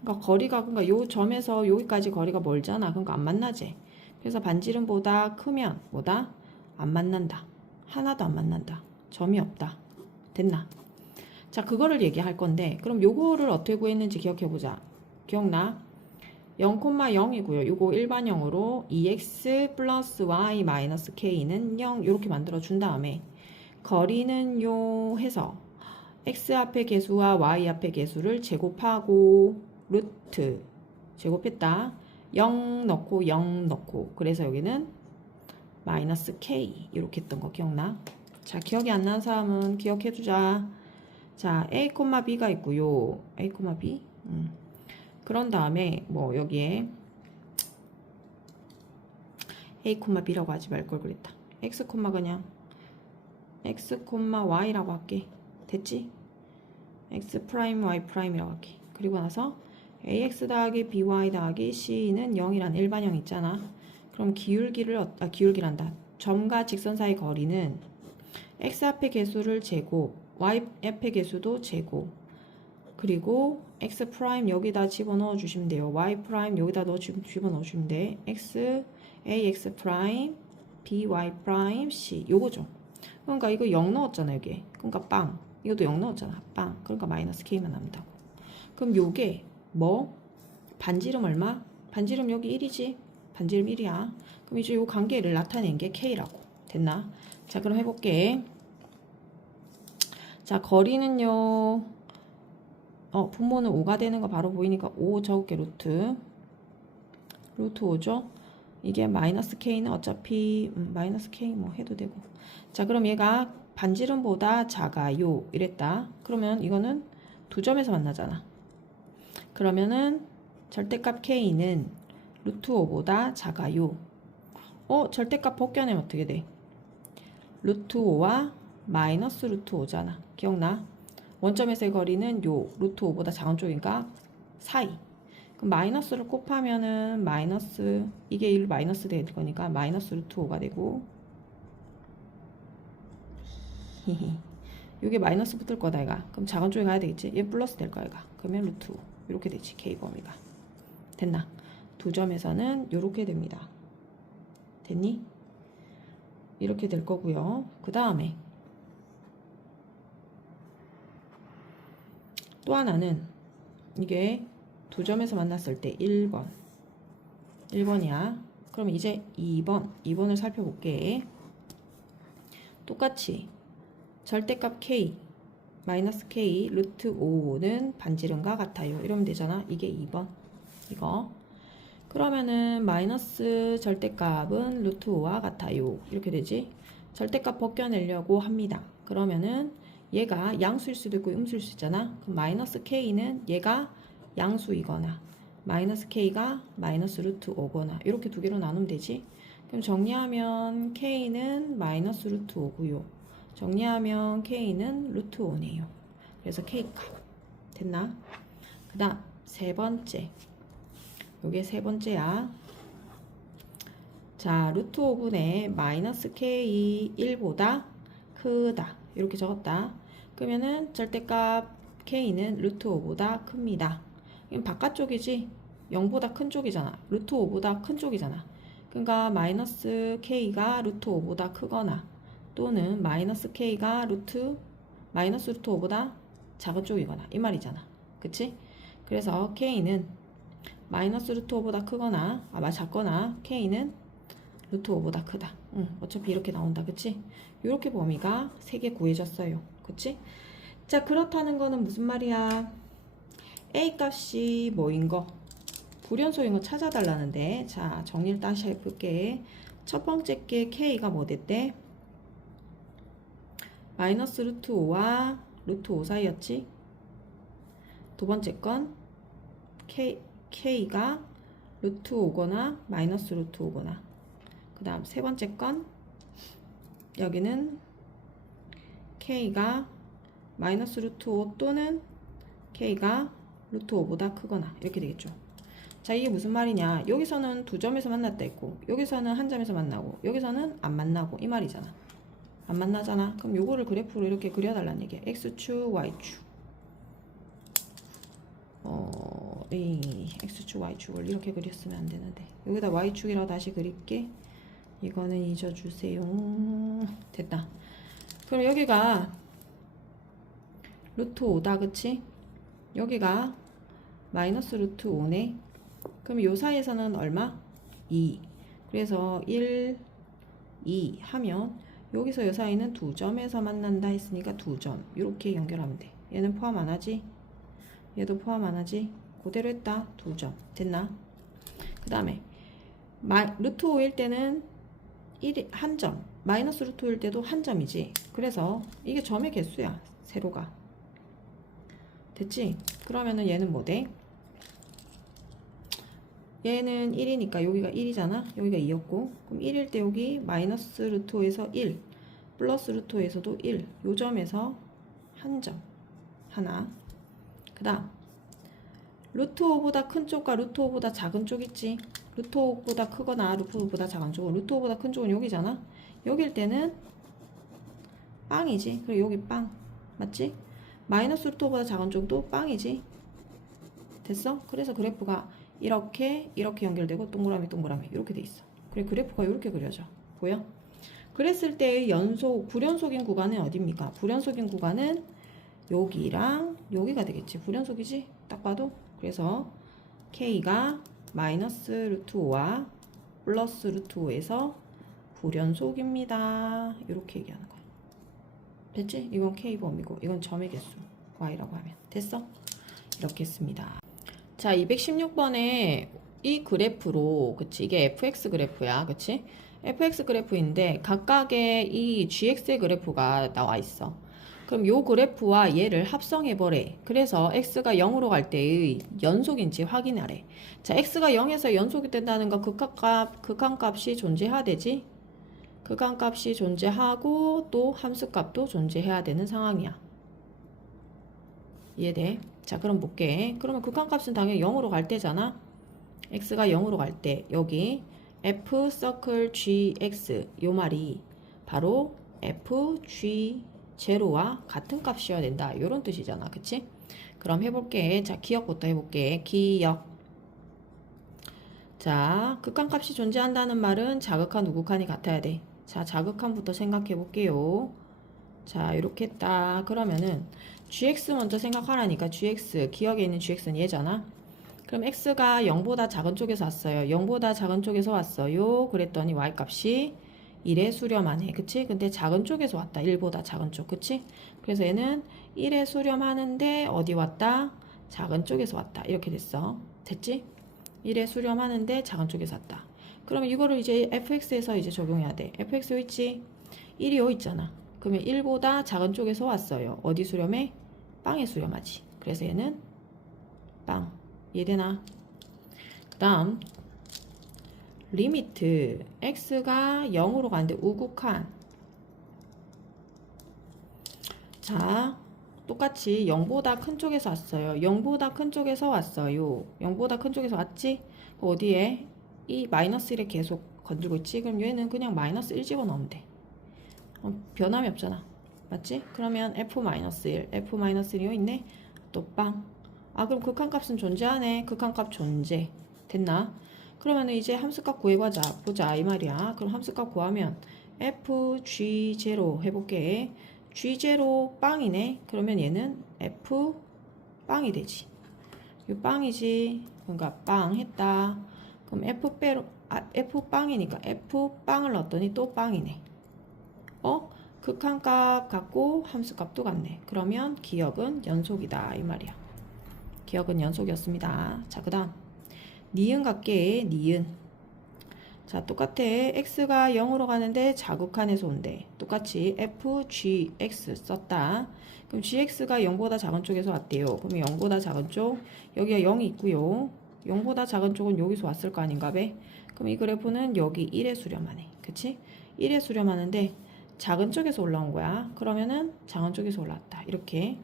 그러니까 요 점에서 여기까지 거리가 멀잖아. 그러니까 안 만나지. 그래서 반지름보다 크면 뭐다? 안 만난다. 하나도 안 만난다. 점이 없다. 됐나? 자, 그거를 얘기할 건데 그럼 요거를 어떻게 구했는지 기억해보자. 기억나? 0,0이고요. 요거 일반형으로 2x 플러스 y 마이너스 k는 0 이렇게 만들어 준 다음에 거리는 요 해서 x 앞의 개수와 y 앞의 개수를 제곱하고 루트 제곱했다. 0 넣고 0 넣고 그래서 여기는 마이너스 k 이렇게 했던 거 기억나? 자, 기억이 안 나는 사람은 기억해주자. 자, a, b가 있고요. a, b. 그런 다음에 뭐 여기에 a, b라고 하지 말 걸 그랬다. x, 그냥 x, y라고 할게. 됐지? x 프라임, y 프라임이라고 할게. 그리고 나서 ax 더하기 by 더하기 c는 0이란 일반형 있잖아. 그럼 기울기란다. 점과 직선 사이 거리는 x 앞의 개수를 제곱, y 앞의 개수도 제곱, 그리고 x 프라임 여기다 집어넣어 주시면 돼요. y 프라임 여기다 집어넣어 주시면 돼. x, ax 프라임, by 프라임, c 요거죠. 그러니까 이거 0 넣었잖아 여기. 그러니까 빵. 이것도 0 넣었잖아. 빵. 그러니까 마이너스 k만 남는다고. 그럼 요게 뭐? 반지름 얼마? 반지름 여기 1이지? 반지름 1이야. 그럼 이제 요 관계를 나타낸 게 k라고. 됐나? 자, 그럼 해볼게. 자, 거리는요. 분모는 5가 되는 거 바로 보이니까 5 적을게 루트 5죠. 이게 마이너스 k는 어차피 마이너스 k 뭐 해도 되고. 자, 그럼 얘가 반지름보다 작아요 이랬다. 그러면 이거는 두 점에서 만나잖아. 그러면은 절대값 k는 루트 5보다 작아요. 절대값 벗겨내면 어떻게 돼? 루트 5와 마이너스 루트 5잖아. 기억나? 원점에서의 거리는 요 루트 5보다 작은 쪽이니까 사이. 그럼 마이너스를 곱하면은 마이너스 이게 1 마이너스 될 거니까 마이너스 루트 5가 되고 요게 마이너스 붙을 거다 얘가. 그럼 작은 쪽에 가야 되겠지. 얘 플러스 될 거야 얘가. 그러면 루트 5 이렇게 되지 k 범위가. 됐나? 두 점에서는 요렇게 됩니다. 됐니? 이렇게 될 거고요. 그 다음에 또 하나는 이게 두 점에서 만났을 때 1번이야. 그럼 이제 2번을 살펴볼게. 똑같이 절대값 k 마이너스 k 루트 5는 반지름과 같아요. 이러면 되잖아. 이게 2번 이거. 그러면은 마이너스 절대값은 루트 5와 같아요. 이렇게 되지. 절대값 벗겨내려고 합니다. 그러면은 얘가 양수일 수도 있고 음수일 수 있잖아. 그럼 마이너스 k는 얘가 양수이거나 마이너스 k가 마이너스 루트 5거나 이렇게 두 개로 나누면 되지. 그럼 정리하면 k는 마이너스 루트 5고요. 정리하면 k는 루트 5네요. 그래서 k값 됐나? 그 다음 세 번째. 요게 세 번째야. 자, 루트 5분의 마이너스 k 1보다 크다. 이렇게 적었다. 그러면은 절대값 k는 루트 5보다 큽니다. 이건 바깥쪽이지 0보다 큰 쪽이잖아. 루트 5보다 큰 쪽이잖아. 그러니까 마이너스 k가 루트 5보다 크거나 또는 마이너스 k가 마이너스 루트 5보다 작은 쪽이거나 이 말이잖아. 그치? 그래서 k는 마이너스 루트 5보다 크거나 작거나 k는 루트 5보다 크다. 어차피 이렇게 나온다. 그치? 이렇게 범위가 3개 구해졌어요. 그치? 자, 그렇다는 거는 무슨 말이야? A 값이 뭐인 거? 불연소인 거 찾아달라는데, 자, 정리를 다시 해볼게. 첫 번째 게 K가 뭐 됐대? 마이너스 루트 5와 루트 5 사이였지? 두 번째 건 K가 루트 5거나 마이너스 루트 5거나 그 다음 세 번째 건 여기는 K가 마이너스 루트 5 또는 K가 루트 5보다 크거나 이렇게 되겠죠. 자, 이게 무슨 말이냐? 여기서는 두 점에서 만났다 했고 여기서는 한 점에서 만나고 여기서는 안 만나고 이 말이잖아. 안 만나잖아. 그럼 요거를 그래프로 이렇게 그려달라는 얘기야. X축, Y축. 이 X축, Y축을 이렇게 그렸으면 안 되는데 여기다 Y축이라고 다시 그릴게. 이거는 잊어주세요. 됐다. 그럼 여기가 루트 5다. 그치? 여기가 마이너스 루트 5네. 그럼 요 사이에서는 얼마? 2. 그래서 1, 2 하면 여기서 요 사이는 두 점에서 만난다 했으니까 두 점. 이렇게 연결하면 돼. 얘는 포함 안 하지? 얘도 포함 안 하지? 그대로 했다. 두 점. 됐나? 그 다음에 루트 5일 때는 한 점. 마이너스 루트 5일 때도 한 점이지. 그래서 이게 점의 개수야. 세로가. 됐지? 그러면은 얘는 뭐 돼? 얘는 1이니까 여기가 1이잖아. 여기가 2였고 그럼 1일 때 여기 마이너스 루트 5에서 1 플러스 루트 5에서도 1 요 점에서 한 점 하나. 그 다음 루트 5보다 큰 쪽과 루트 5보다 작은 쪽 있지. 루트 5보다 크거나 루트 5보다 작은 쪽은 루트 5보다 큰 쪽은 여기잖아. 여길 때는 빵이지. 그리고 여기 빵 맞지? 마이너스 루트 5보다 작은 쪽도 빵이지. 됐어? 그래서 그래프가 이렇게 연결되고 동그라미 이렇게 돼 있어. 그래 그래프가 이렇게 그려져. 보여? 그랬을 때의 불연속인 구간은 어디입니까? 불연속인 구간은 여기랑 여기가 되겠지. 불연속이지? 딱 봐도. 그래서 K가 마이너스 루트 5와 플러스 루트 5에서 불연속입니다. 이렇게 얘기하는 거야. 됐지? 이건 K 범위고 이건 점의 개수 Y라고 하면 됐어? 이렇게 했습니다. 자, 216번에 이 그래프로, 그치? 이게 fx 그래프야, 그치? fx 그래프인데 각각의 이 gx의 그래프가 나와 있어. 그럼 요 그래프와 얘를 합성해보래. 그래서 x가 0으로 갈 때의 연속인지 확인하래. 자, x가 0에서 연속이 된다는 건 극한값이 존재해야 되지? 극한값이 존재하고 또 함수값도 존재해야 되는 상황이야. 이해돼? 자, 그럼 볼게. 그러면 극한값은 당연히 0으로 갈 때잖아. x가 0으로 갈 때 여기 f 서클 gx 요 말이 바로 f g 제로와 같은 값이어야 된다. 요런 뜻이잖아. 그치? 그럼 해볼게. 자, 기억부터 해볼게. 기억. 자, 극한값이 존재한다는 말은 자극한 우극한이 같아야 돼. 자, 자극한부터 생각해 볼게요. 자, 이렇게 했다. 그러면은 gx 먼저 생각하라니까 gx, 기억에 있는 gx는 얘잖아. 그럼 x가 0보다 작은 쪽에서 왔어요. 0보다 작은 쪽에서 왔어요. 그랬더니 y값이 1에 수렴하네. 그치? 근데 작은 쪽에서 왔다. 1보다 작은 쪽. 그치? 그래서 얘는 1에 수렴하는데 어디 왔다? 작은 쪽에서 왔다. 이렇게 됐어. 됐지? 1에 수렴하는데 작은 쪽에서 왔다. 그러면 이거를 이제 fx에서 이제 적용해야 돼. fx 요 있지? 1이 요 있잖아. 그러면 1보다 작은 쪽에서 왔어요. 어디 수렴해? 빵에 수렴하지. 그래서 얘는 빵. 이해되나? 그 다음 리미트 x가 0으로 가는데 우극한. 자, 똑같이 0보다 큰 쪽에서 왔어요. 0보다 큰 쪽에서 왔어요. 0보다 큰 쪽에서 왔지? 어디에? 이 마이너스 1에 계속 건들고 있지? 그럼 얘는 그냥 마이너스 1 집어넣으면 돼. 변함이 없잖아. 맞지? 그러면 f-1, f-1이 요 있네? 또 빵. 아, 그럼 극한값은 존재하네. 극한값 존재. 됐나? 그러면 이제 함수값 구해보자. 보자 이 말이야. 그럼 함수값 구하면 f g0 해볼게. g0 빵이네. 그러면 얘는 f 빵이 되지. 이 빵이지. 그러니까 빵 했다. 그럼 f 빼로 f 빵이니까 f 빵을 넣었더니 또 빵이네. 극한값 같고 함수값도 같네. 그러면 기억은 연속이다 이 말이야. 기억은 연속이었습니다. 자, 그 다음 니은 갈게. 니은. 자, 똑같아. x가 0으로 가는데 자극한에서 온대. 똑같이 f, g, x 썼다. 그럼 gx가 0보다 작은 쪽에서 왔대요. 그러면 0보다 작은 쪽, 여기가 0이 있고요. 0보다 작은 쪽은 여기서 왔을 거 아닌가 배? 그럼 이 그래프는 여기 1에 수렴하네. 그치? 1에 수렴하는데 작은 쪽에서 올라온 거야. 그러면은 작은 쪽에서 올라왔다. 이렇게.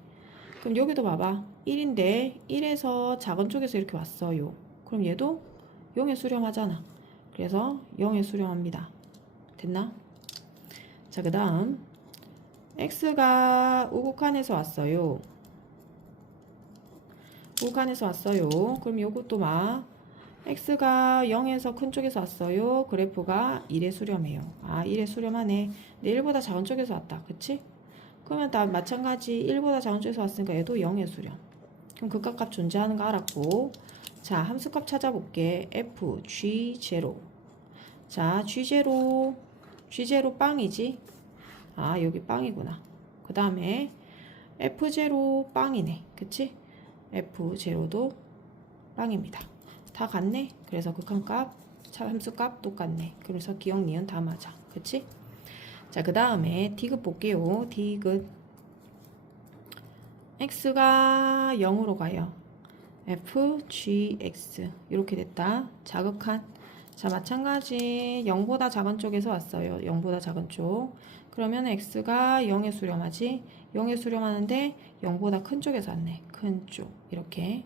그럼 여기도 봐봐. 1인데 1에서 작은 쪽에서 이렇게 왔어요. 그럼 얘도 0에 수렴하잖아. 그래서 0에 수렴합니다. 됐나? 자, 그 다음 x가 우극한에서 왔어요. 우극한에서 왔어요. 그럼 요것도 막 x가 0에서 큰 쪽에서 왔어요. 그래프가 1에 수렴해요. 아, 1에 수렴하네. 근데 1보다 작은 쪽에서 왔다. 그치? 그러면 다 마찬가지 1보다 작은 쪽에서 왔으니까 얘도 0에 수렴. 그럼 극한값 존재하는 거 알았고, 자, 함수값 찾아볼게. f, g0. 자, g0 빵이지? 아, 여기 빵이구나. 그 다음에 f0 빵이네. 그치? f0도 빵입니다. 다 같네. 그래서 극한값, 함수값 똑같네. 그래서 기억, 니은 다 맞아. 그치? 자, 그 다음에 디귿 볼게요. 디귿. x가 0으로 가요. f, g, x. 이렇게 됐다. 자극한. 자, 마찬가지 0보다 작은 쪽에서 왔어요. 0보다 작은 쪽. 그러면 x가 0에 수렴하지. 0에 수렴하는데 0보다 큰 쪽에서 왔네. 큰 쪽. 이렇게.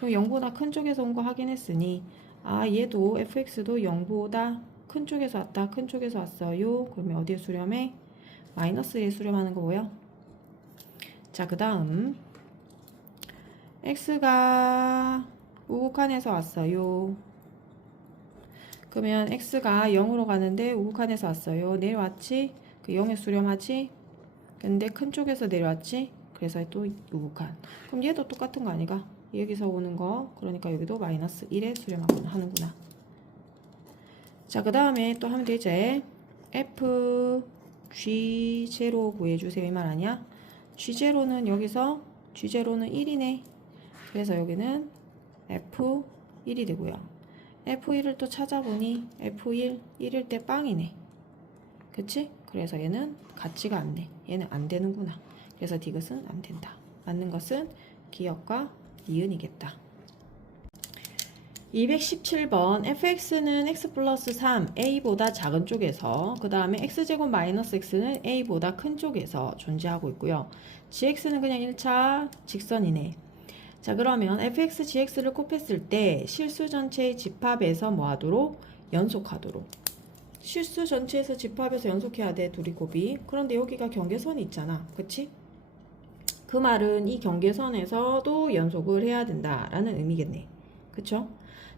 그럼 0보다 큰 쪽에서 온 거 확인했으니, 아, 얘도 fx도 0보다 큰 쪽에서 왔다. 큰 쪽에서 왔어요. 그러면 어디에 수렴해? 마이너스에 수렴하는 거고요. 자, 그 다음 x가 우극한에서 왔어요. 그러면 x가 0으로 가는데 우극한에서 왔어요. 내려왔지? 그 0에 수렴하지? 근데 큰 쪽에서 내려왔지? 그래서 또 우극한. 그럼 얘도 똑같은 거 아니가? 여기서 오는 거. 그러니까 여기도 마이너스 1에 수렴하는구나. 자, 그 다음에 또 하면 되지. f, g0 구해주세요. 이 말 아니야? g0는 여기서 g0는 1이네. 그래서 여기는 f1이 되고요. f1을 또 찾아보니 f1, 1일 때 빵이네. 그치? 그래서 얘는 같지가 않네. 얘는 안 되는구나. 그래서 디귿은 안 된다. 맞는 것은 기역과 니은이겠다. 217번 fx는 x 플러스 3 a보다 작은 쪽에서, 그 다음에 x제곱 마이너스 x는 a보다 큰 쪽에서 존재하고 있고요. gx는 그냥 1차 직선이네. 자, 그러면 fx, gx를 곱했을 때 실수 전체의 집합에서 뭐하도록? 연속하도록. 실수 전체에서 집합해서 연속해야 돼, 둘이 곱이. 그런데 여기가 경계선이 있잖아. 그치? 그 말은 이 경계선에서도 연속을 해야 된다라는 의미겠네. 그쵸?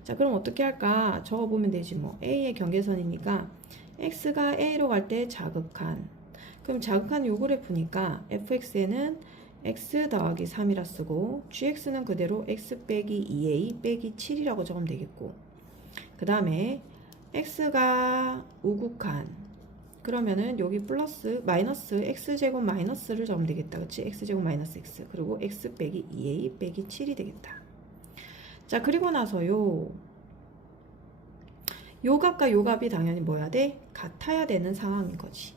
자, 그럼 어떻게 할까? 적어보면 되지 뭐. A의 경계선이니까 X가 A로 갈 때 자극한. 그럼 자극한 요 그래프니까 fx에는 x 더하기 3이라 쓰고 gx는 그대로 x 빼기 2a 빼기 7이라고 적으면 되겠고, 그 다음에 x가 우극한. 그러면은 여기 플러스 마이너스 x제곱 마이너스를 적으면 되겠다. 그치? x제곱 마이너스 x. 그리고 x 빼기 2a 빼기 7이 되겠다. 자, 그리고 나서요, 요 값과 요 값이 당연히 뭐야 돼? 같아야 되는 상황인 거지.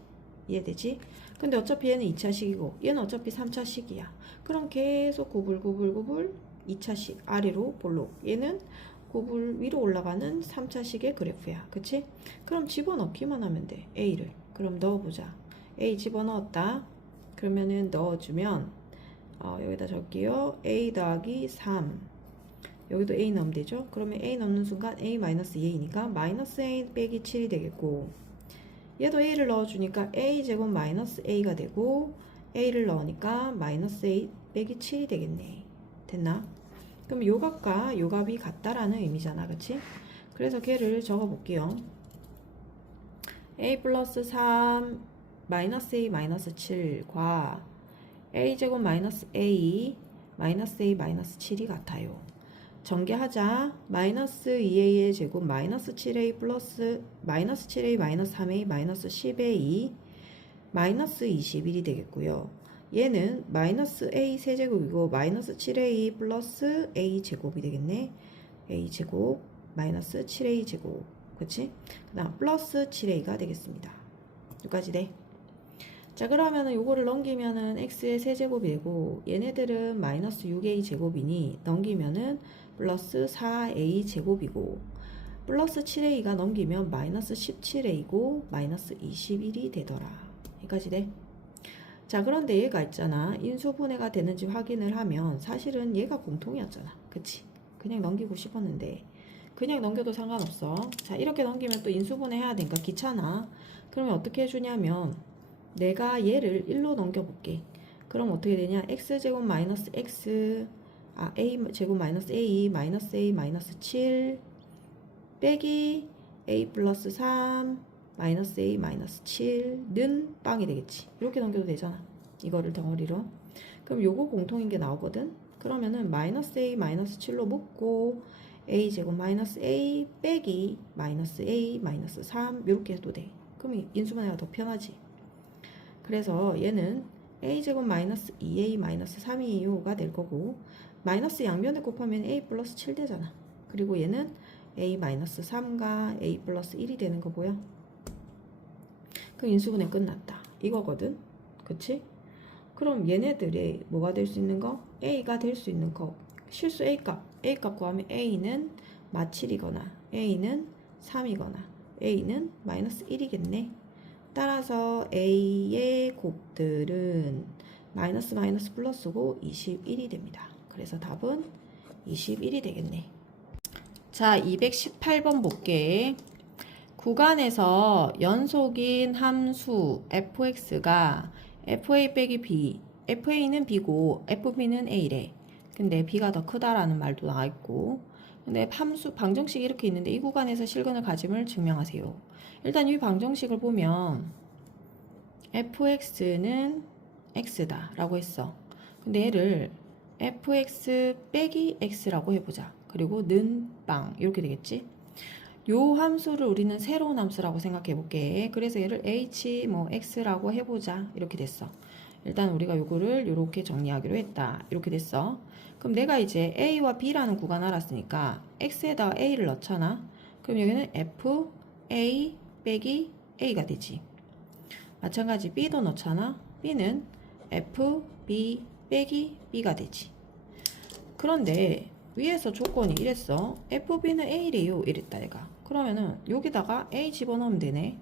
이해되지? 근데 어차피 얘는 2차식이고 얘는 어차피 3차식이야. 그럼 계속 구불 2차식 아래로 볼록. 얘는 구불 위로 올라가는 3차식의 그래프야. 그치? 그럼 집어넣기만 하면 돼. A를. 그럼 넣어보자. A 집어넣었다. 그러면은 넣어주면 여기다 적게요. A 더하기 3. 여기도 A 넣으면 되죠? 그러면 A 넣는 순간 A 마이너스 2A니까 마이너스 A 빼기 7이 되겠고, 얘도 A를 넣어주니까 A 제곱 마이너스 A가 되고, A를 넣으니까 마이너스 A 빼기 7이 되겠네. 됐나? 그럼 요 값과 요 값이 같다라는 의미잖아. 그치? 그래서 걔를 적어 볼게요. a 플러스 3 마이너스 a 마이너스 7과 a 제곱 마이너스 a 마이너스 a 마이너스 7이 같아요. 전개하자. 마이너스 2a의 제곱 마이너스 7a 플러스 마이너스 7a 마이너스 3a 마이너스 10a 마이너스 21이 되겠고요. 얘는 마이너스 a 세제곱이고 마이너스 7a 플러스 a 제곱이 되겠네. a 제곱 마이너스 7a 제곱. 그치? 그 다음 플러스 7a가 되겠습니다. 여기까지 돼. 자, 그러면은 요거를 넘기면은 x의 세제곱이 되고 얘네들은 마이너스 6a 제곱이니 넘기면은 플러스 4a 제곱이고 플러스 7a가 넘기면 마이너스 17a고 마이너스 21이 되더라. 여기까지 돼. 자, 그런데 얘가 있잖아. 인수분해가 되는지 확인을 하면 사실은 얘가 공통이었잖아. 그치? 그냥 넘기고 싶었는데 그냥 넘겨도 상관없어. 자, 이렇게 넘기면 또 인수분해 해야 되니까 귀찮아. 그러면 어떻게 해주냐면 내가 얘를 1로 넘겨볼게. 그럼 어떻게 되냐? x제곱 마이너스 x a제곱 마이너스 a 마이너스 a 마이너스 7 빼기 a 플러스 3 마이너스 a 마이너스 7는 빵이 되겠지. 이렇게 넘겨도 되잖아. 이거를 덩어리로. 그럼 요거 공통인 게 나오거든. 그러면은 마이너스 a 마이너스 7로 묶고 a 제곱 마이너스 a 빼기 마이너스 a 마이너스 3 이렇게 해도 돼. 그럼 인수분해가 더 편하지. 그래서 얘는 a 제곱 마이너스 2a 마이너스 325가 될 거고 마이너스 양면에 곱하면 a 플러스 7 되잖아. 그리고 얘는 a 마이너스 3과 a 플러스 1이 되는 거고요. 그 인수분해 끝났다. 이거거든. 그치? 그럼 얘네들이 뭐가 될 수 있는 거? a가 될 수 있는 거. 실수 a값 구하면 a는 마7이거나 a는 3이거나 a는 마이너스 1이겠네. 따라서 a의 곱들은 마이너스 마이너스 플러스고 21이 됩니다. 그래서 답은 21이 되겠네. 자, 218번 볼게. 구간에서 연속인 함수 fx가 fa 빼기 b, fa는 b고 fb는 a래. 근데 b가 더 크다라는 말도 나와있고, 근데 함수 방정식이 이렇게 있는데 이 구간에서 실근을 가짐을 증명하세요. 일단 이 방정식을 보면 fx는 x다 라고 했어. 근데 얘를 fx 빼기 x라고 해보자. 그리고 는 빵 이렇게 되겠지. 요 함수를 우리는 새로운 함수라고 생각해 볼게. 그래서 얘를 x라고 해보자. 이렇게 됐어. 일단 우리가 요거를 이렇게 정리하기로 했다. 이렇게 됐어. 그럼 내가 이제 a와 b라는 구간 알았으니까 x에다가 a를 넣잖아. 그럼 여기는 f a 빼기 a가 되지. 마찬가지 b도 넣잖아. b는 f b 빼기 b가 되지. 그런데 위에서 조건이 이랬어. fb는 a래요. 이랬다 얘가. 그러면은 여기다가 a 집어넣으면 되네.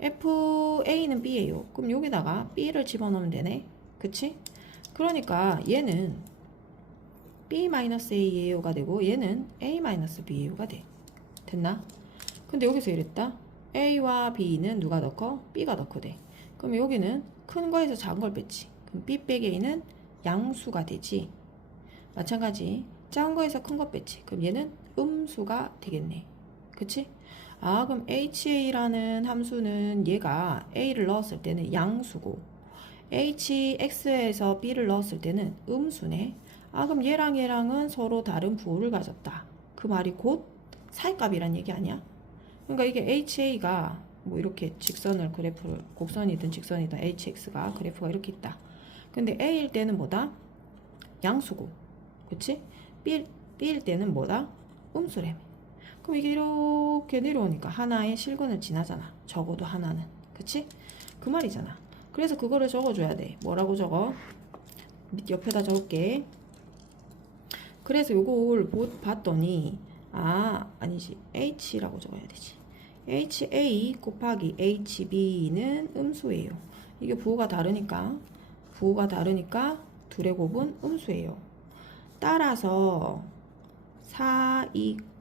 fa는 b예요. 그럼 여기다가 b를 집어넣으면 되네. 그치? 그러니까 얘는 b-a예요가 되고 얘는 a-b예요가 돼. 됐나? 근데 여기서 이랬다. a와 b는 누가 더 커? b가 더 커 돼. 그럼 여기는 큰 거에서 작은 걸 뺐지. 그럼 b 빼기 a는 양수가 되지. 마찬가지 작은 거에서 큰 거 뺐지. 그럼 얘는 음수가 되겠네. 그치? 아, 그럼 ha라는 함수는 얘가 a를 넣었을 때는 양수고 hx에서 b를 넣었을 때는 음수네. 아, 그럼 얘랑은 서로 다른 부호를 가졌다. 그 말이 곧 사이값이란 얘기 아니야? 그러니까 이게 ha가 뭐 이렇게 직선을 그래프를 곡선이든 직선이든 hx가 그래프가 이렇게 있다. 근데 a일 때는 뭐다? 양수고, 그치? b일 때는 뭐다? 음수래. 그럼 이게 이렇게 내려오니까 하나의 실근을 지나잖아. 적어도 하나는. 그치? 그 말이잖아. 그래서 그거를 적어줘야 돼. 뭐라고 적어? 옆에다 적을게. 그래서 요걸 봤더니 아니지. h라고 적어야 되지. ha 곱하기 hb는 음수예요. 이게 부호가 다르니까 둘의 곱은 음수예요. 따라서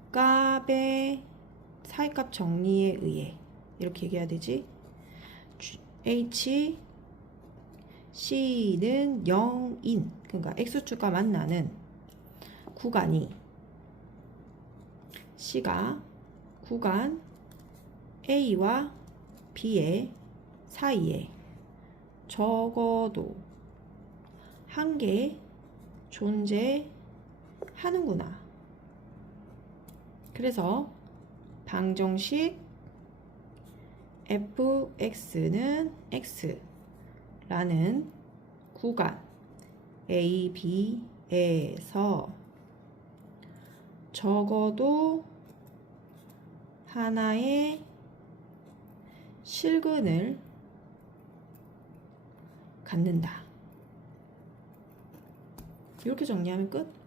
사이값의 사이값 정리에 의해 이렇게 얘기해야 되지. h c는 0인 그러니까 x축과 만나는 구간이 C가 구간 A와 B의 사이에 적어도 한 개 존재하는구나. 그래서 방정식 fx는 x라는 구간 A, B에서 적어도 하나의 실근을 갖는다. 이렇게 정리하면 끝.